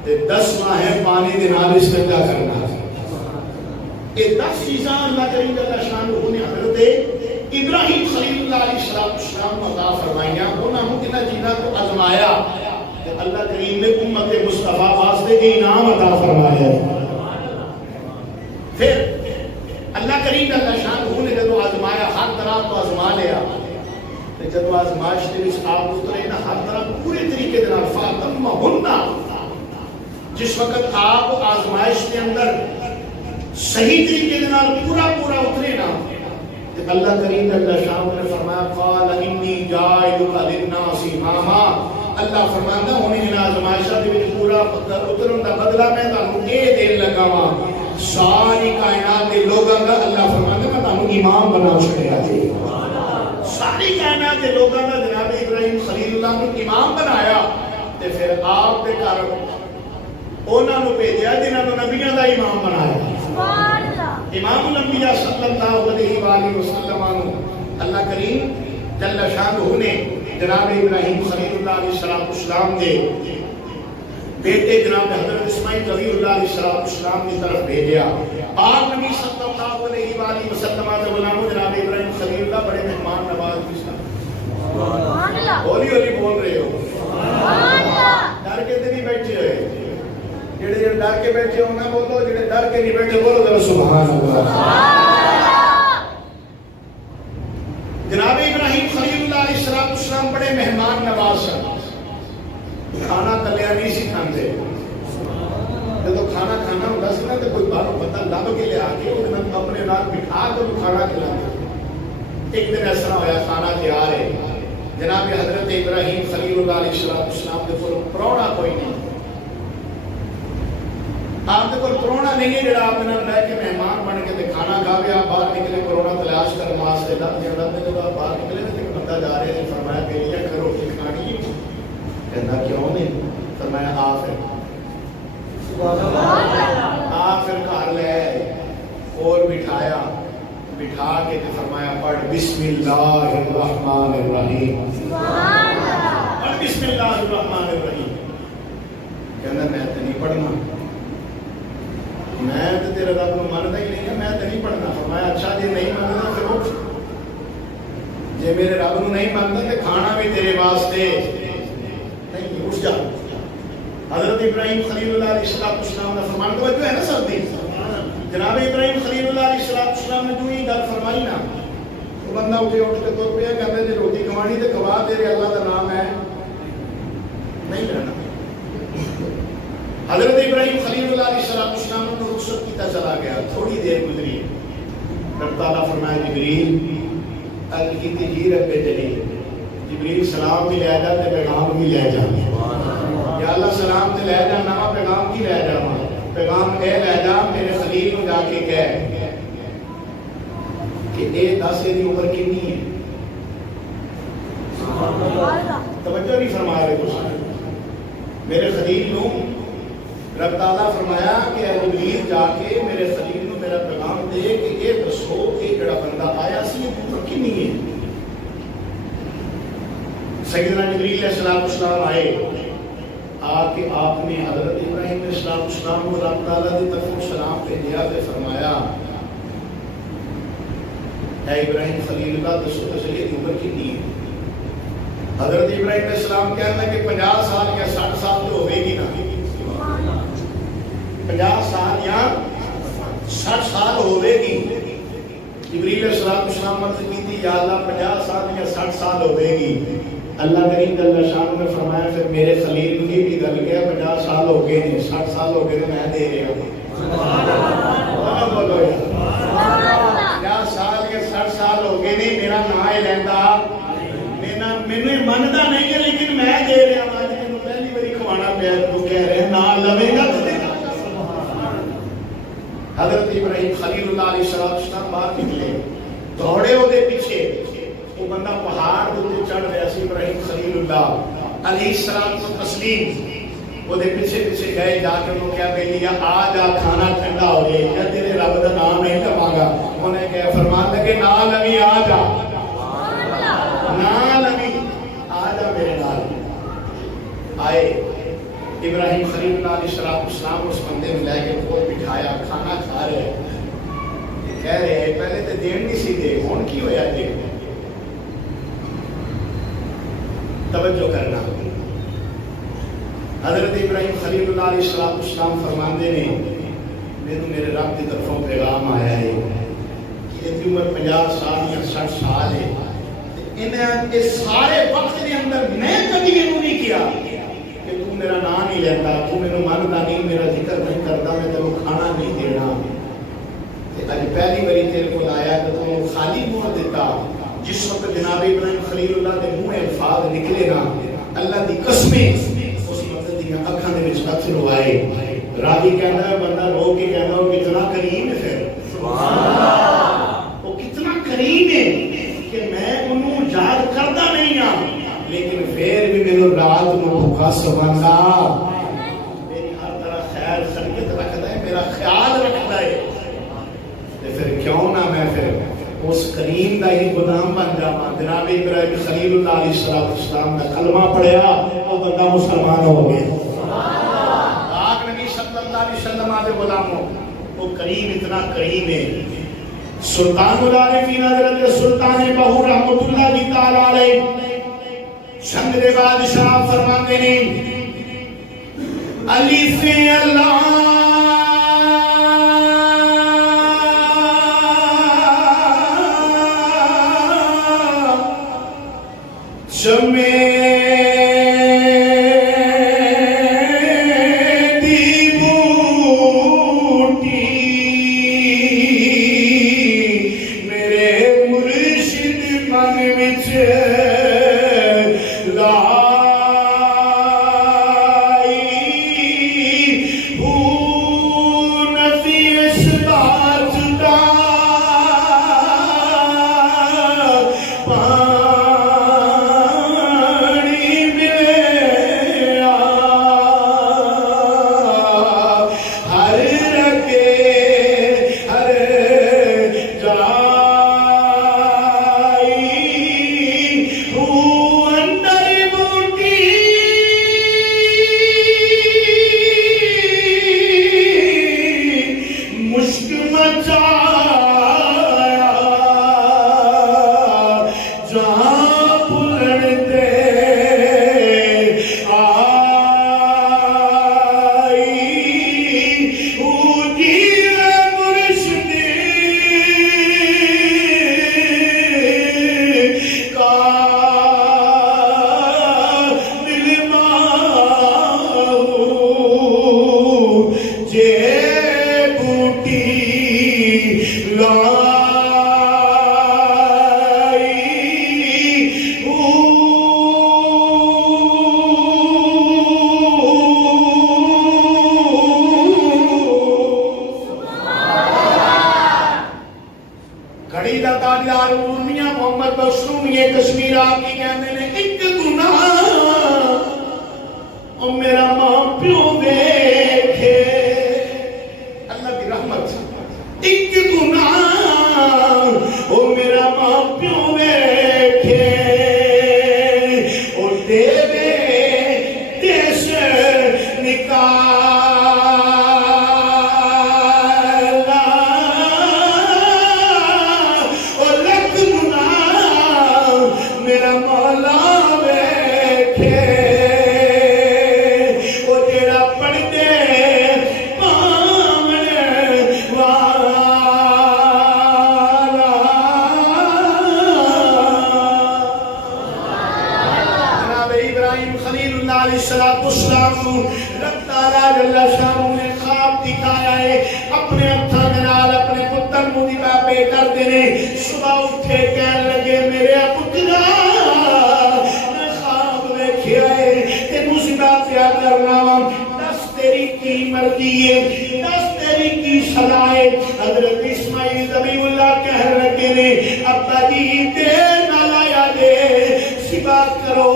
تے دسواں ہے پانی دے نال استنجا کرنا۔ یہ 10 چیزاں اللہ کریم جل شانہ نے حضرت ابراہیم خلیل اللہ علیہ السلام کو عطا فرمائیاں، انہاں نے انہاں چیزاں کو آزمایا کہ اللہ کریم نے امت مصطفیٰ واسطے کے انعام عطا فرمایا۔ پھر اللہ کریم جل شانہ نے جب آزمایا، ہر طرح تو آزما لیا، جب آزمائش کے وچ آپ اترے نا ہر طرح پورے طریقے دے نال فاتمہن، جس وقت آپ آزمائش کے اندر صحیح طریقے دے نال پورا اترے نا، اللہ کریم جل شانہ نے فرمایا قال انی جاعلک للناس اماما، اللہ فرماندا ہن ان آزمائشاں دے وچ پورا اترن دا بدلہ میں تانوں اے دین لگا وا، ساری کائنات دے لوگاں دا اللہ فرماندا میں تانوں امام بنا چھڑیا تے، ساری کائنات دے لوگاں دا جناب ابراہیم خلیل اللہ نے امام بنایا، تے پھر آپ دے گھر انہاں نوں بھیجیا جنہاں نوں نبیاں دا امام بنایا۔ امام الانبیاء صلی اللہ علیہ وآلہ وسلم اللہ کریم جل شانہ نے جناب ابراہیم خلیل اللہ علیہ السلام دے بیٹے جناب حضرت اسماعیل ظہیر اللہ علیہ السلام کی طرف بھیجیا۔ آپ نبی صلی اللہ علیہ وآلہ وسلم دے غلاموں جناب ابراہیم خلیل اللہ بڑے مہمان نواز تھے۔ ہولی ہولی بول رہے ہو، ڈر کے تے نہیں بیٹھے ہوئے، جڑے ڈر کے بیٹھے ہو نہ بولو، جڑے ڈر کے نہیں بیٹھے بولو ذرا سبحان اللہ۔ جناب ابراہیم خلیل اللہ علیہ السلام بڑے مہمان نواز ہیں، کھانا تلیا نہیں سی کھاندے، جب کھانا کھانا ہوتا سی نا تو کوئی باہر بندہ لب کے لیا کے اپنے نال بٹھا کے کھانا کھلاتے۔ ایک دن ایسا ہوا کھانا تیار ہے، جناب حضرت ابراہیم خلیل اللہ علیہ السلام کے کول پرونا کوئی نہیں، آپ کے کول پرونا نہیں ہے جڑا آپ نے لے کے مہمان بن کے کھانا کھاوے، آپ باہر نکلے کورونا تلاش کر واسطے لب جب آپ باہر نکلے تو ایک بندہ جا رہے ہیں، فرمایا کہ یہ روٹی کھانی ہے، کہنا کیوں نہیں، فرمایا آ پھر گھر لے اور بٹھایا، بٹھا کے فرمایا پڑھ بسم اللہ الرحمن الرحیم، پڑھ بسم اللہ الرحمن الرحیم۔ کہنا میں تو نہیں پڑھنا، میں تو تیرے رب کو مانتا ہی نہیں ہے، میں تو نہیں پڑھنا۔ فرمایا اچھا جی نہیں مانتا پھر اٹھ، جی میرے رب کو نہیں مانتا تو کھانا بھی تیرے واسطے نہیں، اٹھ جا۔ حضرت ابراہیم خلیل اللہ علیہ السلام نے فرمایا توجہ ہے نا سب دی، جناب ابراہیم خلیل اللہ علیہ السلام نے جو ہی گل فرمائی نا، وہ بندہ اٹھے اٹھ کے تر پیا، کہتے جی روٹی کھوانی تو کھوا، تیرے اللہ کا نام ہے نہیں لینا۔ حضرت ابراہیم خلیل اللہ علیہ السلام نے رخصت کیتا چلا گیا، تھوڑی دیر گزری، رب تعالیٰ فرمایا جبریل ال کیتی جی رب جلیل، جبریل سلام بھی لے جا تے پیغام بھی لے جا، یا اللہ سلام تے لے جا، نہ پیغام کی لے جا، پیغام اے لے جا میرے خلیل کو جا کے کہہ کہ اے 10 دی عمر کتنی ہے، توجہ نہیں فرما رہے کچھ، میرے خلیل کو رب تعالیٰ فرمایا کہ اے جبریل جا کے میرے خلیل کو میرا پیغام دے کہ یہ دسو کہ جڑا بندہ آیا سی یہ عمر کتنی ہے۔ سیدنا جبریل علیہ السلام آئے، آ کے آپ نے حضرت ابراہیم علیہ السلام کو رب تعالیٰ کی طرف سلام بھیجا تے فرمایا اے ابراہیم خلیل اللہ دسو تو صحیح یہ عمر کتنی ہے۔ حضرت ابراہیم علیہ السلام کہنا کہ 50 سال یا 60 سال تو ہوئے گی نا، 50 سال یا 60 سال ہوئے گی۔ جبریل علیہ السلام عرض کی تھی یا اللہ 50 سال یا 60 سال ہوئے گی۔ اللہ کریم جل شانہ نے فرمایا پھر میرے خلیل کی بھی گل کیا 50 سال ہو گئے ہیں، 60 سال ہو گئے میں دے رہا ہوں۔ بولو یا 50 سال کے 60 سال ہو گئے نہیں میرا نام ہی لینا مینوں منتا نہیں ہے لیکن میں دے رہا ہوں تینوں پہلی باری کھوانا پیا تو کہہ رہے نہ لوے گا تو دے گا حضرت ابراہیم خلیل اللہ علیہ السلام باہر نکلے دوڑے وہ پیچھے وہ بندہ پہاڑ دے چڑھ رہا سی ابراہیم خلیل اللہ علیہ السلام کو تسلیم وہ پیچھے پیچھے گئے جا کے انہوں کیا کہ لیا آ جا کھانا ٹھنڈا ہو جائے یا تیرے رب کا نام نہیں لواں گا انہیں کہا فرمان لگے نہ لوی آ جا نہ لوی آ جا میرے نال آئے ابراہیم خلیل اللہ علیہ السلام اس بندے میں لے کے کوئی بٹھایا کھانا کھا رہے کہہ رہے ہیں پہلے تو دین نہیں سی دے کون کی ہویا دے توجہ کرنا حضرت ابراہیم خلیل اللہ علیہ السلام فرماندے نے میرے رب کی طرفوں پیغام آیا ہے کہ یہ عمر 50 سال یا 60 سال ہے انہیں اس سارے وقت کے اندر میں کبھی یہ نہیں کیا کہ تو میرا نام نہیں لیتا تو میرے مانتا نہیں میرا ذکر نہیں کرتا میں تیرے کھانا نہیں دینا اج پہلی باری تیرے کو لایا تو تو خالی منہ دیتا جس وقت جناب ابراہیم خلیل اللہ کے منہ الفاظ نکلے نا اللہ دی قسمیں اکھاں دے وچ اثر ہوئے راوی کہندا ہے بندہ رو کے کہندا ہے کتنا کریم ہے پھر سبحان اللہ وہ کتنا کریم ہے کہ میں انہوں یاد کردا نہیں ہاں لیکن پھر بھی میرے رات نو بھوکا سواندا میری ہر طرح خیر خیریت رکھدا ہے میرا خیال رکھدا ہے تے پھر کیوں نہ میں پھر اس کریم دا ہی غلام بن جاواں جناب ابراہیم خلیل اللہ علیہ السلام کا کلمہ پڑھیا وہ بندہ مسلمان ہو گیا پاک نبی صلی اللہ علیہ وسلم کے غلاموں وہ کریم اتنا کریم ہے سلطان العارفین حضرت سلطان بہو رحمۃ اللہ تعالی علیہ چند دے بادشاہ فرماتے ہیں الف اللہ مرضی ہے، دس تیری کی سزا ہے۔ حضرت اسماعیل ذبیح اللہ کہہ رہے نے ابا جی دیر نہ لایا دے سبا کرو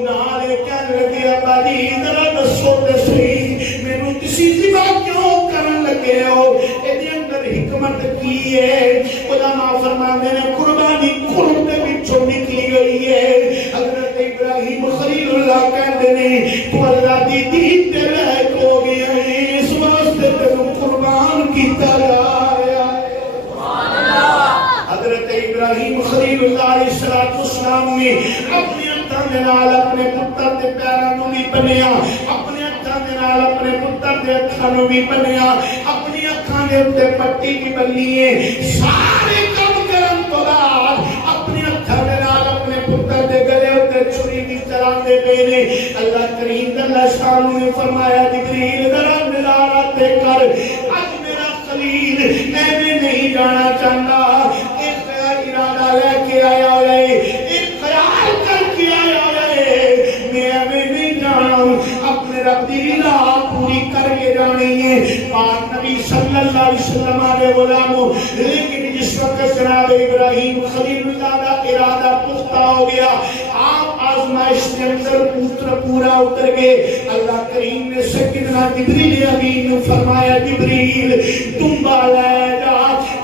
نالے کہہ رہے ابا جی ذرا دسو تے صحیح مینوں کسی سبا کیوں کرن لگے ہو، اے اندر حکمت کی ہے؟ علماء فرماندے نے قربانی خون دے وچوں نکلی گئی ہے۔ حضرت ابراہیم خلیل اللہ کہندے نے تو اللہ دی دید تے لائق ہو گیا ہے، اس واسطے تینوں قربان کیتا جایا ہے۔ سبحان اللہ۔ حضرت ابراہیم خلیل اللہ علیہ السلام نے اپنے ہتھاں دے نال اپنے پتر دے پیراں نوں بھی بنیا، اپنے ہتھاں دے نال اپنے پتر دے ہتھاں نوں بھی بنیا، اپنی اکھاں دے اوتے پٹی بھی بنی ہے۔ سارے کام کرن تو بعد اپنے ہتھاں دے نال اپنے پتر دے گلے اوتے چھری بھی چلاندے پئے نے۔ اللہ کریم جل شانہ نے فرمایا جبریل ذرا نظارہ تے کر، اج میرا خلیل ایویں نہیں جانا چاہتا، ایک ارادہ لے کے آیا ہے، ایک خیال کر کے آیا ہے، میں ایویں نہیں جانا، اپنے رب دی رضا پوری کر کے جانی ہے۔ پاک نبی صلی اللہ علیہ وسلم علیہ غلاموں، لیکن جس وقت جناب ابراہیم خلیل اللہ کا ارادہ پختہ ہو گیا، آپ آزمائش کے اندر پورا اتر گئے۔ اللہ کریم نے سیدنا جبریل امین نے فرمایا جبریل تم لے جا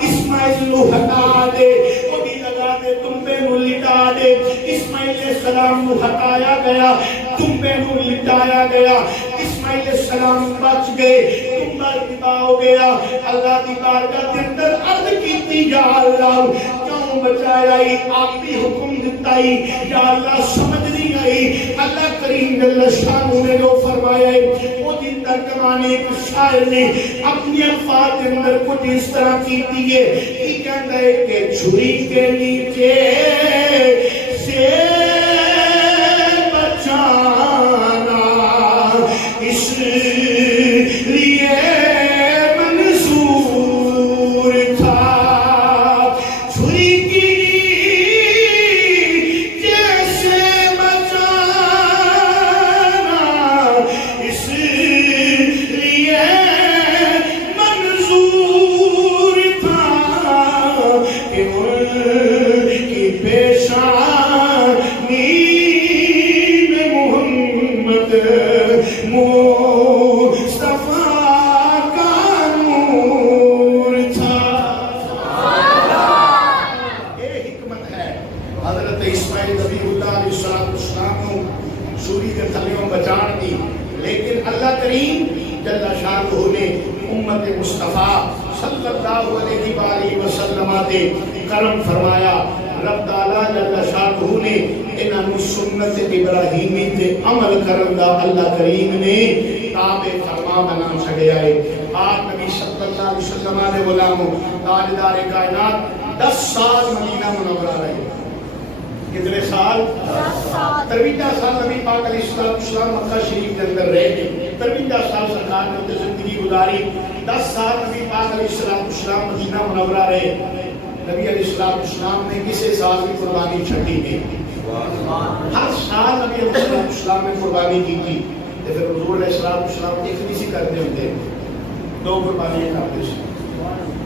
اسماعیل کو ہٹا دے، وہی لگا دے تمبے نو لٹا دے۔ اسماعیل علیہ السلام کو ہٹایا گیا، تمبے نو لٹایا گیا، اسماعیل علیہ السلام بچ گئے، تمبا ذبح ہو گیا۔ اللہ دی بارگاہ کے اندر عرض کیتی یا اللہ کیوں بچایا ہی، آپ بھی حکم دیتا ہی یا اللہ سمجھ نہیں آئی۔ اللہ کریم جل شانہ نے جو فرمایا ہے وہ جن ترجمانے ایک شاعر نے اپنی الفاظ کے اندر کچھ اس طرح کیتی ہے کہ کہتا ہے کہ چھری کے نیچے سے بچانا اس لیے منظور تھا، چھری کی جیسے بچانا اس لیے منظور تھا کہ ان کی پیشانی میں محمد مصطفیٰ کا نور تھا۔ یہ حکمت ہے حضرت اسماعیل ذبیح اللہ علیہ السلام کو سوری کے تھلیوں بچان دی، لیکن اللہ کریم جل شانہ نے امت مصطفیٰ صلی اللہ علیہ وآلہ وسلم دے کرم فرمایا۔ رب تعالیٰ جل شانہ نے انہوں سنت ابراہیمی تے عمل کرن دا اللہ کریم نے تابع فرما بنا چھڑیا ہے۔ آپ نبی صلی اللہ علیہ وسلم علیہ غلاموں تاجدار کائنات 10 سال مدینہ منورہ رہے۔ کتنے سال؟ 53 سال نبی پاک علیہ السلام مکہ شریف کے اندر رہے گئے، 53 سال سرکار نے اندر زندگی گزاری، 10 سال نبی پاک علیہ السلام مدینہ منورہ رہے۔ نبی علیہ السلام نے کسی سال کی قربانی چھٹی کی، ہر سال نبی علیہ السلام نے قربانی کی تھی، پھر حضور علیہ السلام ایک نہیں سی کرتے ہوتے، 2 قربانیاں کرتے تھے۔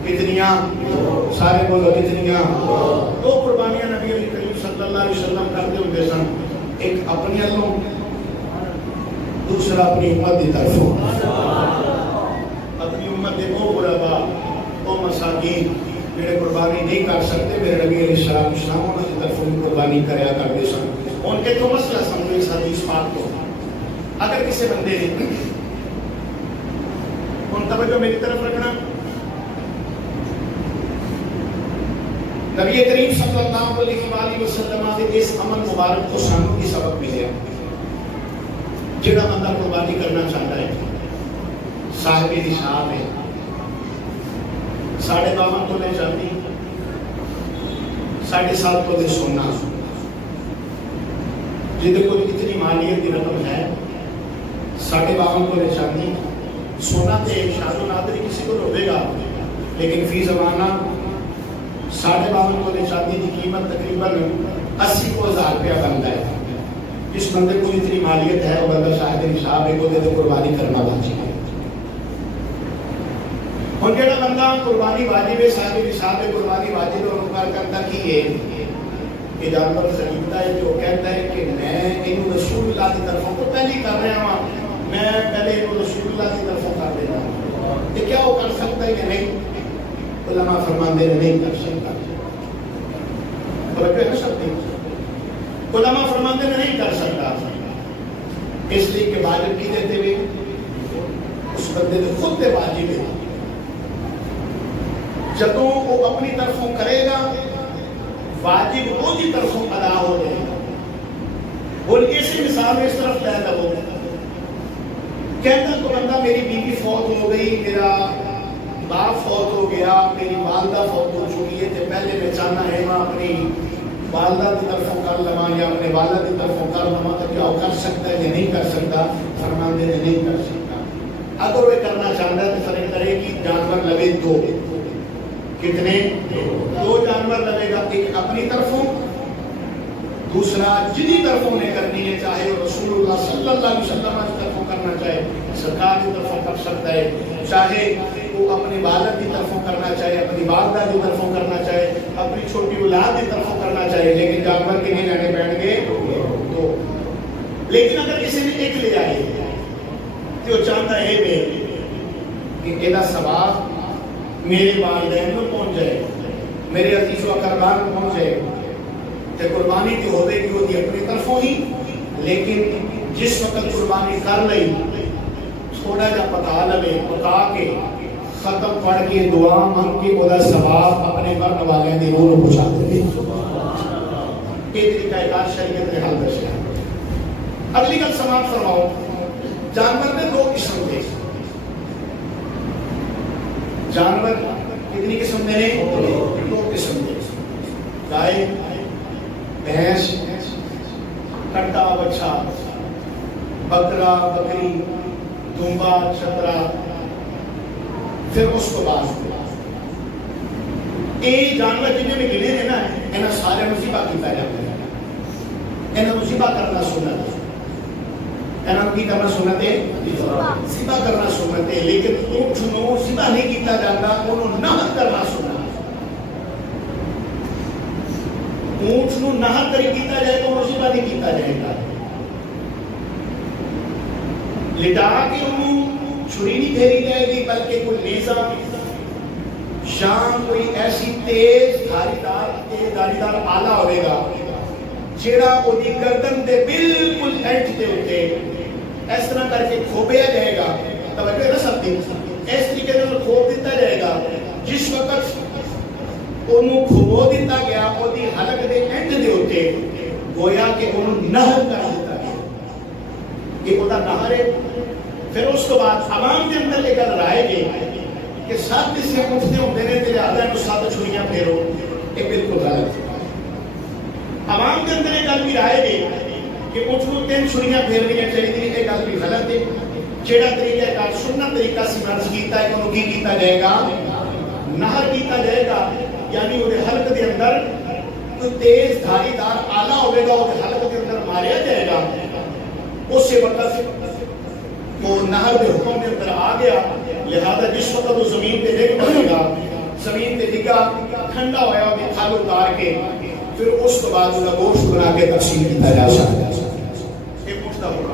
کتنیاں؟ سارے بولو کتنیاں؟ 2 قربانیاں نبی علیہ صلی اللہ علیہ وسلم کرتے ہوتے سن، ایک اپنے اللہ، دوسرا اپنی امت کی طرفوں۔ اپنی امت کے وہ غربا، وہ مساکین جڑے قربانی نہیں کر سکتے، میرے نبی علیہ السلام انہوں کی طرف قربانی کریا کرتے سن۔ ان کے تو مسئلہ سمجھو اس حدیث پاک کو، اگر کسی بندے نے ان توجہ میری طرف رکھنا، نبی کریم صلی اللہ علیہ وآلہ وسلم نے اس عمل مبارک کو سانوں کی سبق ملیا۔ جڑا بندہ قربانی کرنا چاہتا ہے، صاحب نصاب ہے، 52 تولے چاندی، 7.5 تولے سونا، جہاں کو اتنی مالیت کی رقم ہے، 52 تولے چاندی، سونا تے شاد و نادری کسی کو روے گا، لیکن فی زمانہ 52 تولے چاندی کی قیمت تقریباً 80,000 روپیہ بنتا ہے۔ جس بندے کو اتنی مالیت ہے وہ بندہ شاہد نصاب ہے، وہ دے قربانی کرنا واجب ہے۔ ہوں جہاں بندہ قربانی واجب ہے صاحب نصاب قربانی واجب اور مقرر کرتا کی ہے کہ جانور خریدتا ہے جو کہتا ہے کہ میں یہ رسول اللہ کی طرفوں تو پہلی کر رہا ہوں میں پہلے یہ رسول اللہ کی طرفوں کر دینا کہ کیا وہ کر سکتا ہے کہ نہیں؟ علماء فرماندے نہیں کر سکتا. توجہ ہے سب نہیں علماء فرماندے نہیں کر سکتا اس لیے کہ واجب کی دیتے ہوئے اس بندے نے خود پہ واجب ہے جدوں وہ اپنی طرفوں کرے گا واجب وہ کی طرفوں ادا ہو جائے گا. اور اسی مثال میں اس طرف لے لو کہتا تو بندہ میری بیوی فوت ہو گئی میرا باپ فوت ہو گیا میری والدہ فوت ہو چکی ہے تو پہلے میں چاہنا ہے میں اپنی والدہ کی طرفوں کر لواں یا اپنے والد کی طرفوں کر لواں تو کیا وہ کر سکتا ہے یا نہیں کر سکتا؟ فرماندے نے نہیں کر سکتا. اگر وہ کرنا چاہتا ہے تو فرق کرے کہ جانور لگے دو. کتنے؟ دو جانور لگے گا ایک اپنی طرفوں دوسرا جنہی طرفوں نے کرنی ہے چاہے وہ رسول اللہ صلی اللہ علیہ وسلم کی طرفوں کرنا چاہے سرکار کی طرفوں کر سکتا ہے چاہے وہ اپنی والد کی طرفوں کرنا چاہے اپنی والدہ کی طرفوں کرنا چاہے اپنی چھوٹی اولاد کی طرفوں کرنا چاہے لیکن جانور کے نہیں لینے بیٹھ گئے دو. لیکن اگر کسی نے ایک لے آئے تو وہ چاہتا ہے کہ یہ ثواب میرے والدین کو پہنچ جائے میرے عزیز و اقربان کو پہنچ جائے کہ قربانی کی ہوئے کی ہوتی اپنی طرفوں ہی لیکن جس وقت قربانی کر لئی تھوڑا جا پکا لے پکا کے ختم پڑھ کے دعا مانگ کے بولا ثواب اپنے گھر والے دی روح کو پہنچاتے ہیں. یہ طریقہ کار شریعت نے حل دسیا. اگلی گل سماعت فرماؤ. جانور میں دو قسم تھے. جانور کتنی قسم میں نے دو قسم تھے. گائے بھینس کٹا بچہ بکرا بکری دمبا چھترا پھر اس کو بعد یہ جانور جنہیں میں گنے نے نا انہاں سارے مصیبہ کی پہ جاتے ہیں. انہاں مصیبہ کرنا سنت ہے انہاں کی کرنا سنت ہے مصیبہ کرنا سنت ہے لیکن اونٹ نو مصیبہ نہیں کیتا جاتا انہوں نحر کرنا سنت ہے. اونٹ نو نحر کری کیتا جائے تو مصیبہ نہیں کیتا جائے گا. لٹا کے انہوں چھری نہیں پھیری جائے گی بلکہ کوئی نیزہ شام کوئی ایسی تیز دھاری دار آلہ ہوئے گا جیڑا وہ دی گردن دے بالکل اینٹ دے ہوتے اس طرح کر کے کھوپیا جائے گا. توجہ ہے نا سب دی اس طریقے سے کھوپ دیتا جائے گا جس وقت انہوں کھوپو دیتا گیا وہ دی حلق دے اینٹ دے ہوتے گویا کہ انہوں نہر کر دیتا گیا. یہ ہوتا نہر ہے. پھر اس کو بعد عوام کے اندر لے کر رائے گے کہ ساتھ اس سے مفتے ہوتے ہیں تیرے آدھا ہے تو ساتھ چھوڑیاں پھیرو یہ بالکل غلط ہے. عوام کے اندر ایک گل بھی رائے گے کہ اٹھ کو تین چھڑیاں پھیرنیاں چاہیے ایک گل بھی غلط ہے. جیڑا طریقہ کار سنت طریقہ سے مرض کیتا ہے انہوں کی کیتا جائے گا نہر کیتا جائے گا یعنی وہ حلق دے اندر کوئی تیز دھاری دار آلہ ہوئے گا وہ حلق دے اندر ماریا جائے گا. اس سے وقت وہ نہر دے حکم دے اندر آ گیا لہذا جس وقت وہ زمین پہ ڈگ پڑے گا زمین پہ ڈگا ٹھنڈا ہویا وہ کھال اتار کے پھر اس کے بعد اس کا گوشت بنا کے تقسیم کیا جا سکتا ہے. یہ پوچھتا ہوگا.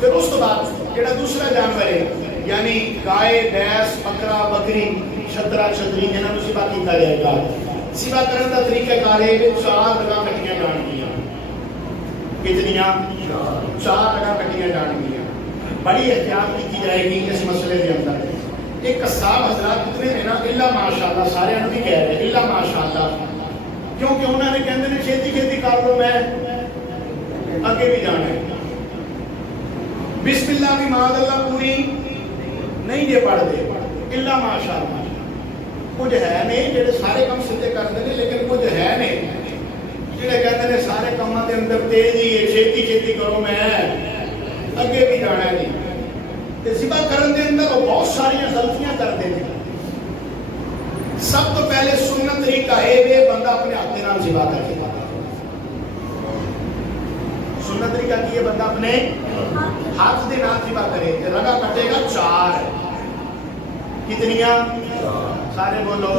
پھر اس کے بعد جڑا دوسرا جانور ہے یعنی گائے بھینس بکرا بکری چھترا چھتری انہاں نوں ذبح کیتا جائے گا. ذبح کرن دا طریقہ کار ہے کہ 4 جگہ کٹیاں جان گیاں. کتنیاں 4 جگہ کٹیاں جان گیاں. بڑی احتیاط کی جائے گی اس مسئلے کے اندر. ایک قصاب حضرات جتنے ہیں نا الا ماشاءاللہ سارے انہوں بھی کہہ رہے ہیں الا ماشاءاللہ کیونکہ انہوں نے کہتے ہیں چھیتی کھیتی کر لو میں آگے بھی جانا ہے. بسم اللہ بھی معاذ اللہ پوری نہیں دے پڑھ دے الا ماشاءاللہ. کچھ ہے نہیں جڑے سارے کام سیدھے کرتے ہیں لیکن کچھ ہے نہیں جڑے کہتے ہیں سارے کاموں کے اندر تیزی ہے چھیتی کرو میں اگے بھی جانا ہے نہیں. ذبح کرن دے اندر وہ بہت ساری غلطیاں کرتے ہیں. سب تو پہلے سنت طریقہ ہے وہ بندہ اپنے ہاتھ نال ذبح کر کے سنت طریقہ کی ہے بندہ اپنے ہاتھ دے نال ذبح کرے. رگا کٹے گا 4 کتنیاں؟ سارے بولو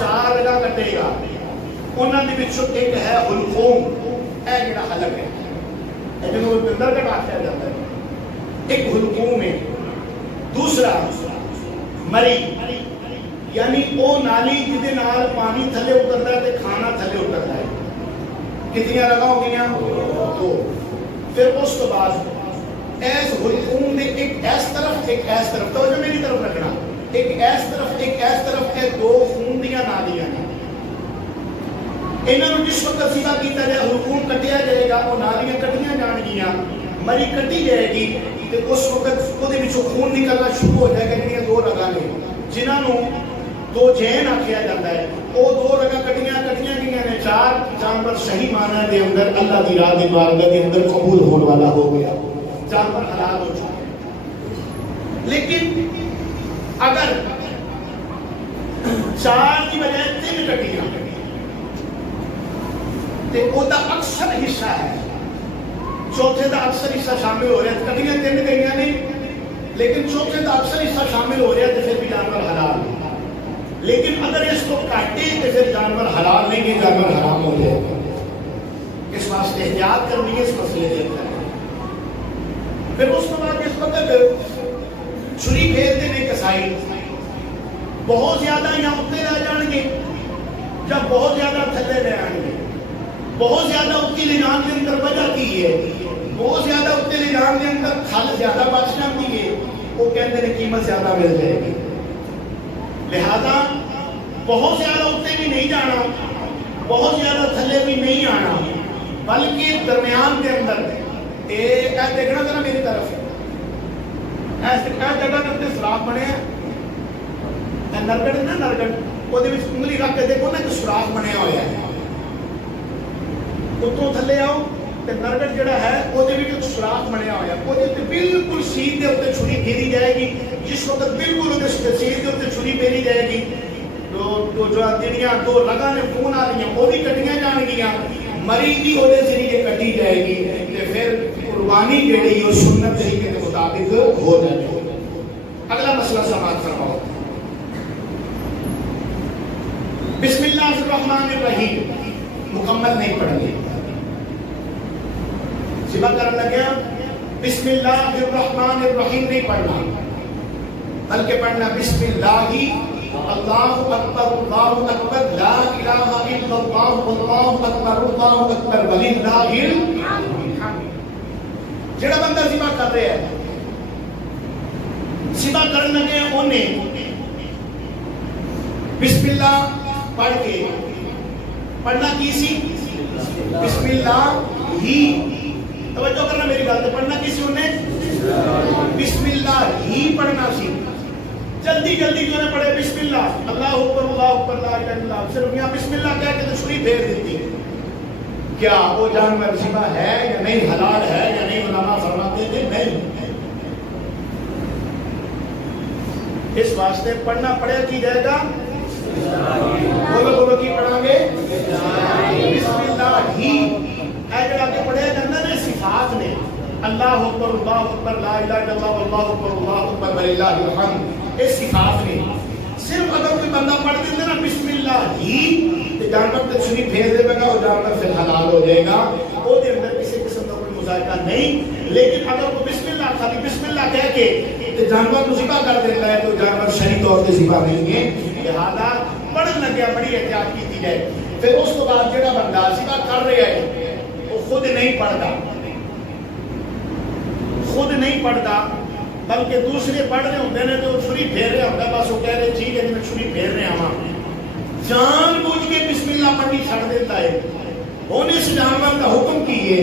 4 رگاں کٹے گا. انہوں نے بچوں ایک ہے حلقوم، اے جڑا حلق ہے جنہوں نے اندر کٹ آخیا جاتا ہے، ایک حلقوم ہے. دوسرا مری، یعنی وہ نالی جہدے نال پانی تھلے اترتا ہے تے کھانا تھلے اترتا ہے. کتنیاں رگاں ہو گئیاں؟ 2. پھر اس تو بعد ایس حلقوم دے ایک ایس طرف ایک ایس طرف، توجہ میری طرف رکھنا، ایک ایس طرف ایک ایس طرف ہے 2 خون دیاں نالیاں ہیں. انہوں نے جس وقت سیدھا کیتا جائے حلقوم کٹیا جائے گا، وہ نالیاں کٹیاں جان گیاں، مری کٹی جائے گی، تے اس وقت وہ دے وچوں خون نکلنا شروع ہو جائے گا. جنہاں 2 رگاں نے جنہاں نوں 2 جین آکھیا جاتا ہے، وہ 2 رگاں کٹیاں گئیاں نے. 4 جانور صحیح معنی دے اندر اللہ دی راہ دی بارگاہ دے اندر قبول ہونے والا ہو گیا، جانور حلال ہو چکے. لیکن اگر 4 کی بجائے 3 کٹیاں تے او دا اکثر حصہ ہے، چوتھے دا اکثر حصہ شامل ہو رہا ہے. کٹیاں 3 گئیاں نہیں لیکن چوتھے دا اکثر حصہ شامل ہو رہا ہے تو پھر بھی جانور حلال ہے. لیکن اگر اس کو کاٹے تو پھر جانور حلال نہیں ہے، جانور حرام ہو جائے گا. اس واسطے احتیاط کرنی ہے اس مسئلے کے اندر. پھر اس کے بعد اس وقت چھری پھیرتے ہیں کسائی، بہت زیادہ یہاں اتنے رہ جان گے جب بہت زیادہ تھلے رہ آئیں گے. بہت زیادہ اتنی نظام کے اندر وجہ کی ہے، بہت زیادہ اتنے نظام کے اندر کھل زیادہ بچ جاتی ہے، وہ کہتے ہیں قیمت زیادہ مل جائے گی. لہذا بہت زیادہ اتنے بھی نہیں جانا، بہت زیادہ تھلے بھی نہیں آنا، بلکہ درمیان کے اندر دیکھنا ذرا میری طرف ایسے جگہ کے سوراخ بنے ہیں، نرگڑ نا نرگڑ وہ انگلی رکھ کے دیکھو نا کہ سوراخ بنیا ہوا ہے. اتوں تھلے آؤ تے نرگڑ جڑا ہے وہ سوراخ بنیا ہوا ہے، وہ بالکل سیدھ کے اتنے چھری پھیری جائے گی. جس وقت بالکل سیدھ کے اتنے چھری پھیری جائے گی تو جو جڑیاں 2 رگاں نے خون آ رہی ہیں وہ بھی کٹیاں جان گیاں، مری بھی وہ ذریعے کٹی جائے گی تے پھر قربانی جڑی وہ سنت طریقے کے مطابق ہو جائے گی. اگلا مسئلہ سماعت فرماؤ. بسم اللہ الرحمن الرحیم مکمل نہیں پڑھنی، ذبح کرنے لگے بسم اللہ الرحمن الرحیم نہیں پڑھنا، بلکہ پڑھنا بسم اللہ اللہ اکبر اللہ اکبر لا الہ الا اللہ واللہ اکبر اللہ اکبر وللہ الحمد. جڑا بندہ ذبح کر رہا ہے، ذبح کرنے لگے انہیں بسم اللہ پڑھ کے پڑھنا کی سی بسم اللہ ہی، توجہ کرنا میری بات ہے، پڑھنا کی سی انہیں بسم اللہ ہی پڑھنا سی. جلدی جلدی جو نے پڑھے بسم اللہ اللہ اکبر لا الہ الا اللہ، صرف یہاں بسم اللہ کہہ کے تو چھری پھیر دیتی. کیا وہ جانور ذبح ہے یا نہیں، حلال ہے یا نہیں؟ علماء فرماتے ہیں نہیں. اس واسطے پڑھنا پڑے کی جائے گا، بولو کی پڑھا گے بسم اللہ ہی. اے جڑا کے پڑھے جاندے نے صفات نے اللہ اکبر لا الہ الا اللہ واللہ اکبر وللہ الحمد، اس صفات نے. صرف اگر کوئی بندہ پڑھ دیتا نا بسم اللہ ہی تو جانور تے چھری پھیر دے گا، وہ جانور پھر حلال ہو جائے گا، وہ دے اندر کسی قسم کا کوئی مذائقہ نہیں. لیکن اگر وہ بسم اللہ خالی بسم اللہ کہہ کے جانور کو ذبح کر دیتا ہے تو جانور شرعی طور سے ذبح نہیں ہے. لہذا پڑھن لگیا بڑی احتیاط کی جائے. پھر اس کو بعد جڑا بندہ ذبح کر رہا ہے وہ خود نہیں پڑھتا بلکہ دوسرے پڑھ رہے ہوتے ہیں تو چھری پھیر رہے ہوتا ہے، بس وہ کہہ رہے ٹھیک ہے میں چھری پھیر رہے ہوں، جان بوجھ کے بسم اللہ پڑھنی چھڑ دیتا ہے. ہونے سے جانور کا حکم کی ہے،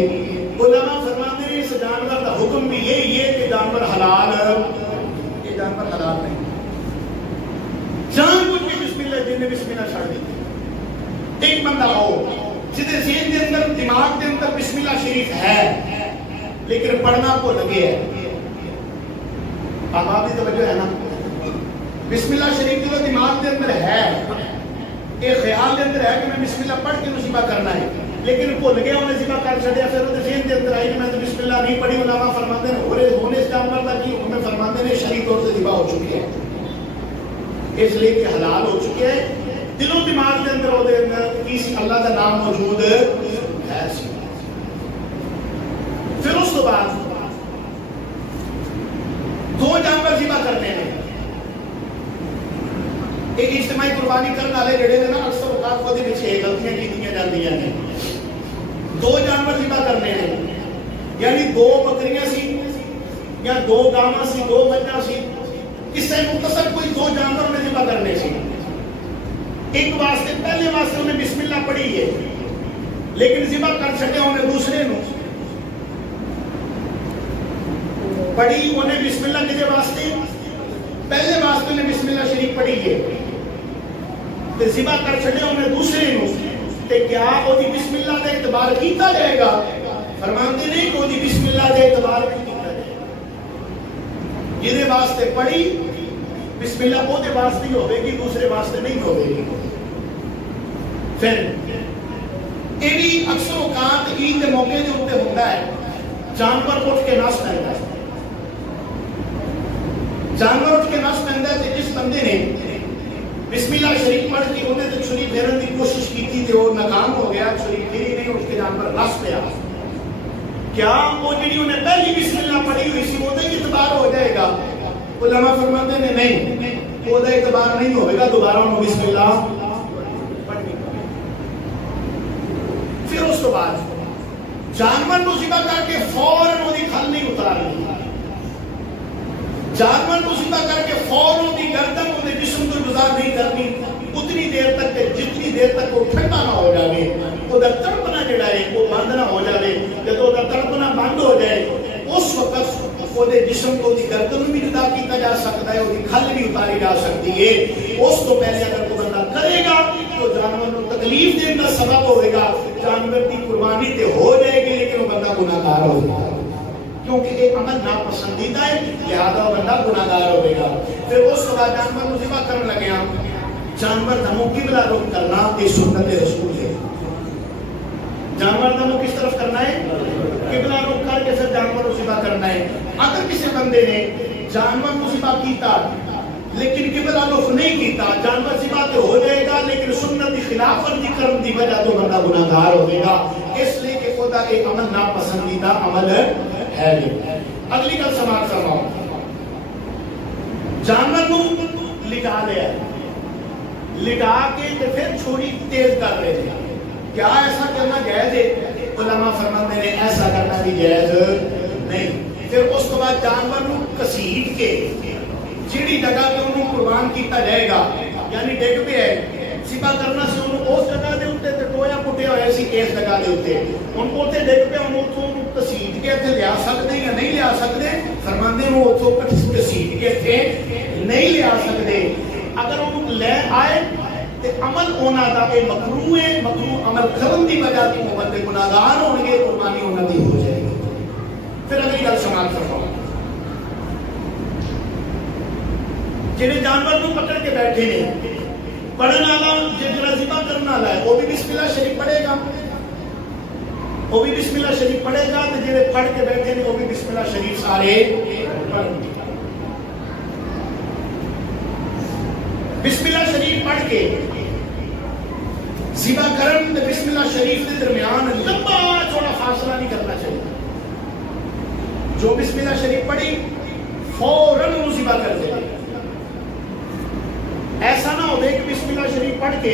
علماء فرماتے ہیں اس جانور کا حکم بھی یہی ہے کہ جانور حلال ہے، یہ جانور حلال نہیں. جان بوجھ کے بسم اللہ جن نے بسم اللہ چھڑ دیتی. ایک بندہ ہو جدے ذہن کے اندر دماغ کے اندر بسم اللہ شریف ہے لیکن پڑھنا کو لگے ہے، آپ کی توجہ ہے نا، بسم اللہ شریف جو دماغ کے اندر ہے، ایک خیال کے اندر ہے کہ میں بسم اللہ پڑھ کے ذبح کرنا ہے، لیکن بھول گیا انہیں ذبح کر چھڑیا، پھر وہ ذہن کے اندر آئی کہ میں تو بسم اللہ نہیں پڑھی. علماء فرماتے ہیں ہونے سے جانور کا کی حکم فرماتے ہیں شرعی طور سے ذبح ہو چکی ہے. اس لیے کہ حلال ہو چکے ہیں. دل و دماغ کے اندر وہ کسی اللہ کا نام موجود ہے. پھر اس تو بعد دو جانور ذبح کرنے ہیں. ایک اجتماعی قربانی کرنے والے جڑے نے نا اکثر اوقات وہ پیچھے غلطیاں کی جاتی ہیں. دو جانور ذبح کرنے ہیں یعنی دو بکریاں سی یا دو گاواں سی, دو مجھاں سی, کس سے مختصر کوئی دو جانور میں ذبح کرنے سی. ایک واسطے پہلے واسطے انہیں بسم اللہ پڑھی ہے لیکن ذبح کر سکے انہیں دوسرے نو پڑھی انہیں بسم اللہ کے واسطے پہلے واسطے انہیں بسم اللہ شریف پڑھی ہے تے ذبح کر سکے انہیں دوسرے نو تے کیا وہ بسم اللہ کا اعتبار کیتا جائے گا؟ فرماتے نہیں کہ وہ بسم اللہ کا اعتبار نہیں کیتا جائے گا. جہدے واسطے پڑھی بسم اللہ وہ واسطے ہی ہوئے گی, دوسرے واسطے نہیں ہوئے گی. پھر یہ بھی اکثر اوقات عید کے موقع کے اوپر ہوتا ہے جانور اٹھ کے نس پہنتا ہے. جانور اٹھ کے نس پہنتا ہے جس بندے نے بسم اللہ شریف پڑھ کے انہیں تو چھری پھیرن کی کوشش کی تھی تو وہ ناکام ہو گیا, چھری پھیری نہیں, اٹھ کے جانور نس پہ آ. کیا وہ جڑی انہیں پہلی بسم اللہ پڑھی ہوئی سی وہ اعتبار ہو جائے گا؟ علماء فرماتے ہیں نہیں, وہ اعتبار نہیں ہوئے گا, دوبارہ انہوں بسم اللہ پڑھنی. پھر اس کے بعد جانور کو ذبح کر کے فوراً وہ کھل نہیں اتارنی. جانور کو ذبح کر کے فوراً دی گردن انہیں جسم کو گزار نہیں کرنی اتنی دیر تک کہ جتنی دیر تک وہ ٹھنڈا نہ ہو جائے, وہ تڑپنا جڑا ہے وہ بند نہ ہو جائے. جب وہ تڑپنا بند ہو جائے اس وقت وہ جسم کو دی گردن بھی جدا کیتا جا سکتا ہے, وہ کھل بھی اتاری جا سکتی ہے. اس کو پہلے اگر وہ بندہ کرے گا تو جانور کو تکلیف دینے کا سبب ہوئے گا, جانور کی قربانی تے ہو جائے گی لیکن وہ بندہ گناہگار ہوگا کیونکہ یہ عمل ناپسندیدہ ہے, لہذا وہ بندہ گناہگار ہوئے گا. پھر اس کے بعد جانور کو ذبح کرنے لگے ہیں. جانور دموں قبلہ رخ کرنا یہ سنت رسول ہے. جانور دموں کس طرف کرنا ہے؟ قبلہ رخ کر کے پھر جانور کو ذبح کرنا ہے. اگر کسی بندے نے جانور کو ذبح کیتا لیکن قبلہ رخ نہیں کیتا, جانور ذبح تو ہو جائے گا لیکن سنت کی خلاف ورزی کرنے کی وجہ تو بندہ گناہگار ہوگا, اس لیے کہ خدا ایک عمل ناپسندیدہ عمل ہے. اگلی گل سماعت فرماؤ. جانور کو لٹا لیا, لٹا کے پھر چھری تیز کر رہے تھے. کیا ایسا کرنا جائز ہے؟ علماء فرماتے ہیں ایسا کرنا بھی جائز نہیں. پھر اس کے بعد جانور کو کسیٹ کے جیڑی جگہ پہ انہوں قربان کیتا جائے گا یعنی ڈگ پہ ہے ذبح کرنا سے انہوں اس جگہ دے اوتے تے ٹویا پٹے ہوئے سی اس جگہ دے اوتے ان کو تے ڈگ پہ انہوں تو کسیٹ کے اتنے لیا سکتے یا نہیں لیا سکتے؟ فرماندے ہیں وہ تو کسیٹ کے اتنے نہیں لیا سکتے. اگر انہوں لے آئے تے عمل ہونا دا اے مکروہ ہے, مکروہ عمل کرن دی وجہ تو وہ بندے گناہگار ہوں گے, قربانی ہونا دی ہو جائے گی. پھر اگلی گل سماعت فرماؤ. جنہیں جانور کو پکڑ کے بیٹھے ہیں پڑھنے والا جڑا ذبح کرنے والا ہے وہ بھی بسم اللہ شریف پڑھے گا, وہ بھی بسم اللہ شریف پڑھے گا, تو جڑے پڑھ کے بیٹھے ہیں وہ بھی بسم اللہ شریف سارے پڑھیں گے. بسم اللہ شریف پڑھ کے ذبح کرن تے بسم اللہ شریف کے درمیان لمبا چوڑا فاصلہ نہیں کرنا چاہیے. جو بسم اللہ شریف پڑھی فوراً وہ ذبح کر دے. ایسا نہ ہو کہ بسم اللہ شریف پڑھ کے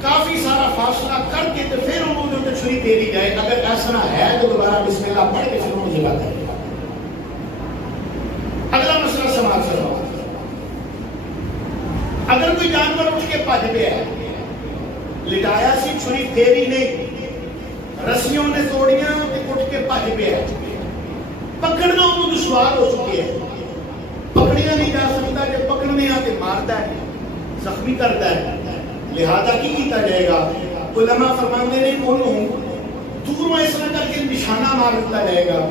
کافی سارا فاصلہ کر کے تو پھر انہوں نے چھری دے دی جائے. اگر ایسا نہ ہے تو دوبارہ بسم اللہ پڑھ کے پھر انہوں ذبح کرے گا. اگلا مسئلہ سماعت فرماؤ. اگر کوئی جانور اٹھ کے بھج گیا ہے, لٹایا سی چھری پھیری نہیں, رسیوں نے توڑیاں اٹھ کے بھج گیا ہے, پکڑنا انہوں دشوار ہو چکی ہے, پکڑیا نہیں جا سکتا, جب پکڑنے آتے مارتا ہے, زخمی کرتا ہے, لہذا کی کیتا جائے گا؟ علماء فرماتے ہیں انہوں دوروں اس طرح کر کے نشانہ مار دیتا جائے گا.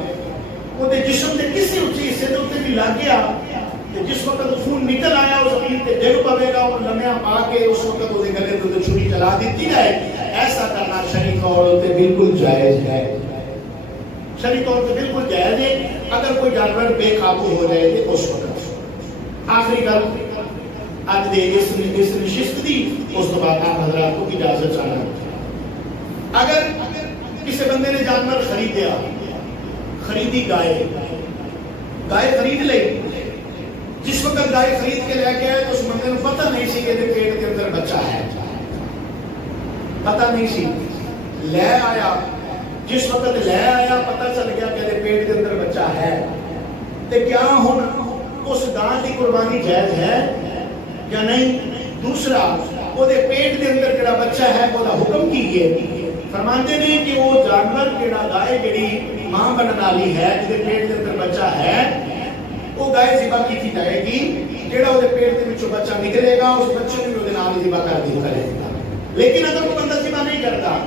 وہ جسم کے کسی اچھی حصے کے اوپر بھی لگ گیا, جس وقت خون نکل آیا اس زمین پہ ڈگ پوے گا اور لمحہ پا کے اس وقت وہ گلے تو چھری چلا دیتی جائے. ایسا کرنا شرعی طور پہ بالکل جائز ہے, شرعی طور پہ بالکل جائز ہے. اگر کوئی جانور بے قابو ہو جائے تو اس وقت. آخری گل اج دے اس نشست دی اس تو بعد آپ حضرات کو اجازت چاہنا اگر کسی بندے نے جانور خریدی گائے خرید لئی جس وقت گائے خرید کے لے کے آئے تو اس بندے کو پتہ نہیں سی کہ پیٹ کے اندر بچہ ہے پتہ نہیں سی لے آیا جس وقت لے آیا پتہ چل گیا کہ پیٹ کے اندر بچہ ہے تو کیا ہوں اس گاں کی قربانی جائز ہے یا نہیں دوسرا وہ پیٹ کے اندر جڑا بچہ ہے وہ حکم کی گئے فرماتے ہیں کہ وہ جانور جڑا گائے جڑی ماں بننے والی ہے جس پیٹ کے اندر بچہ ہے وہ گائے ذبح کی جائے گی جڑا وہ پیٹ کے وچوں بچہ نکلے گا اس بچے نے وہ نال ذبح کر دی کرے گا لیکن اگر وہ بندہ ذبح نہیں کرتا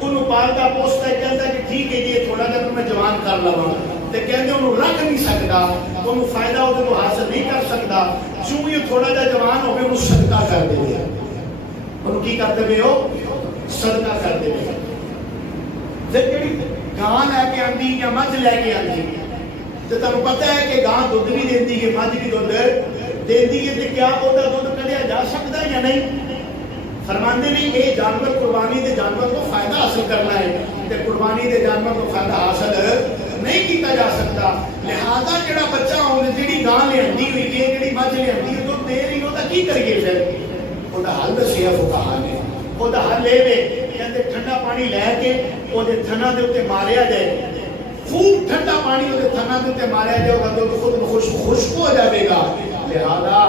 انہوں پالتا پوستا ہے کہتا ہے کہ ٹھیک ہے یہ تھوڑا جب میں جوان کر لواں تے کہندے انہوں رکھ نہیں سکتا انہوں فائدہ وہ کو حاصل نہیں کر سکتا چوں یہ تھوڑا جا جوان ہو گئے انہوں صدقہ کر دے گا انہوں کی کرتے ہوئے ہو صدقہ کر دے گا جب جڑی گاں لے کے آندی یا مجھ لے کے آندی تو تمہیں پتہ ہے کہ گاں دودھ بھی دیندی ہے مجھ بھی دودھ دیندی ہے تو کیا وہ دودھ کڈیا جا سکتا ہے یا نہیں فرماندے نہیں یہ جانور قربانی دے جانور کو فائدہ حاصل کرنا ہے تے قربانی دے جانور کو فائدہ حاصل نہیں کیتا جا سکتا لہذا جڑا بچہ ہونے جڑی گاں لے آندی ہوئی ہے جڑی مجھ لے آندی ہے تو دیر ہی ہوتا کی کریے پھر وہ حل دسیا فقہاء نے وہ حل لے لے کہتے ٹھنڈا پانی لے کے وہ تھنا دے اوتے ماریا جائے خوب ٹھنڈا پانی وہ تھنا دے اوتے ماریا جائے گا تو خود خشک ہو جائے گا لہذا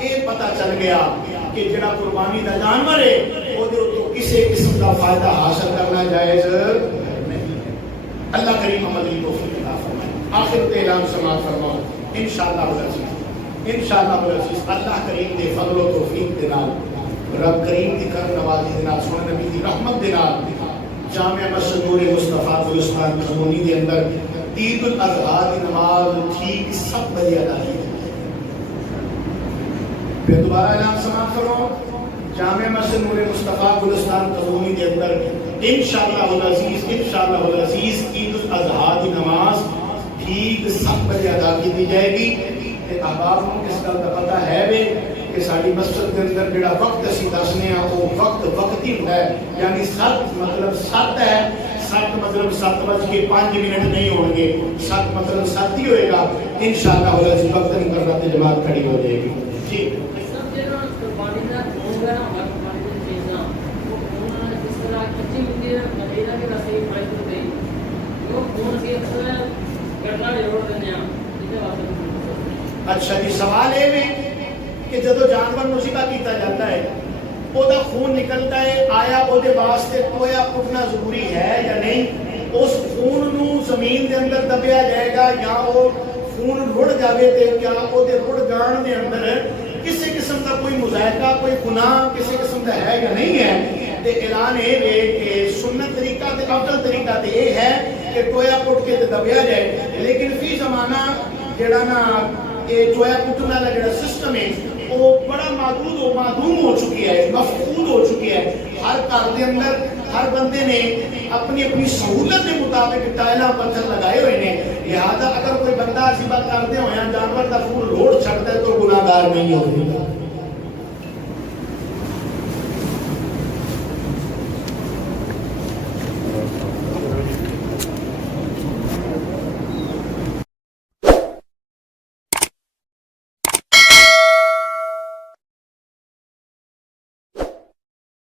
یہ پتہ چل گیا کہ جڑا قربانی دا جانور ہے وہ تو کسی قسم کا فائدہ حاصل کرنا جائز نہیں اللہ کریم عملی توفیق عطا فرمائے آخر تے اعلان سماعت فرماؤ انشاءاللہ العزیز اللہ کریم دے فضل و توفیق دے نال رب کریم دی کرم نوازی دے نال سونے نبی دی رحمت دے نال جامع مسجد نور مصطفیٰ گلستان کھمونی دے اندر عید الاضحیٰ دی نماز ٹھیک 7 بجے ادا کی پھر دوبارہ اعلان سماعت کرو جامع مسجد نور مصطفیٰ گلستان کھمونی دے اندر انشاءاللہ العزیز عید الاضحیٰ دی نماز ٹھیک 7 بجے ادا کی دی جائے گی احباب کو کس گل کا پتہ ہے وے کہ ساری مسجد کے اندر جڑا وقت اسی دسنے ہیں وہ وقتی ہے یعنی 7 مطلب 7 ہے 7 مطلب 7:05 نہیں ہوں گے 7 مطلب 7 ہی ہوئے گا انشاءاللہ العزیز وقت مقررہ جماعت کھڑی ہو جائے گی ٹھیک اچھا جی سوال ہے کہ جدو جانور نو ذبح کیتا جاتا ہے او دا خون نکلتا ہے آیا او دے واسطے ٹویا پٹنا ضروری ہے یا نہیں اس خون نو زمین دے اندر دبیا جائے گا یا او خون رڑ جاوے تے کیا او دے رڑ جان دے اندر کسی قسم کا کوئی مذائقہ کوئی گناہ کسی قسم کا ہے یا نہیں ہے تے اعلان ہے کہ سنت طریقہ تے افضل طریقہ تے یہ ہے کہ ٹویا پٹ کے تے دبیا جائے لیکن فی زمانہ جڑا نا یہ ٹویا پٹنا والا جڑا سسٹم ہے وہ بڑا معدوم ہو چکی ہے مفقود ہو چکی ہے ہر گھر دے اندر ہر بندے نے اپنی اپنی سہولت کے مطابق ٹائلاں پتھر لگائے ہوئے ہیں لہذا اگر کوئی بندہ ذبح کرتے ہوئے جانور کا خون روڑ چھڑتا ہے تو گناہگار نہیں ہوگا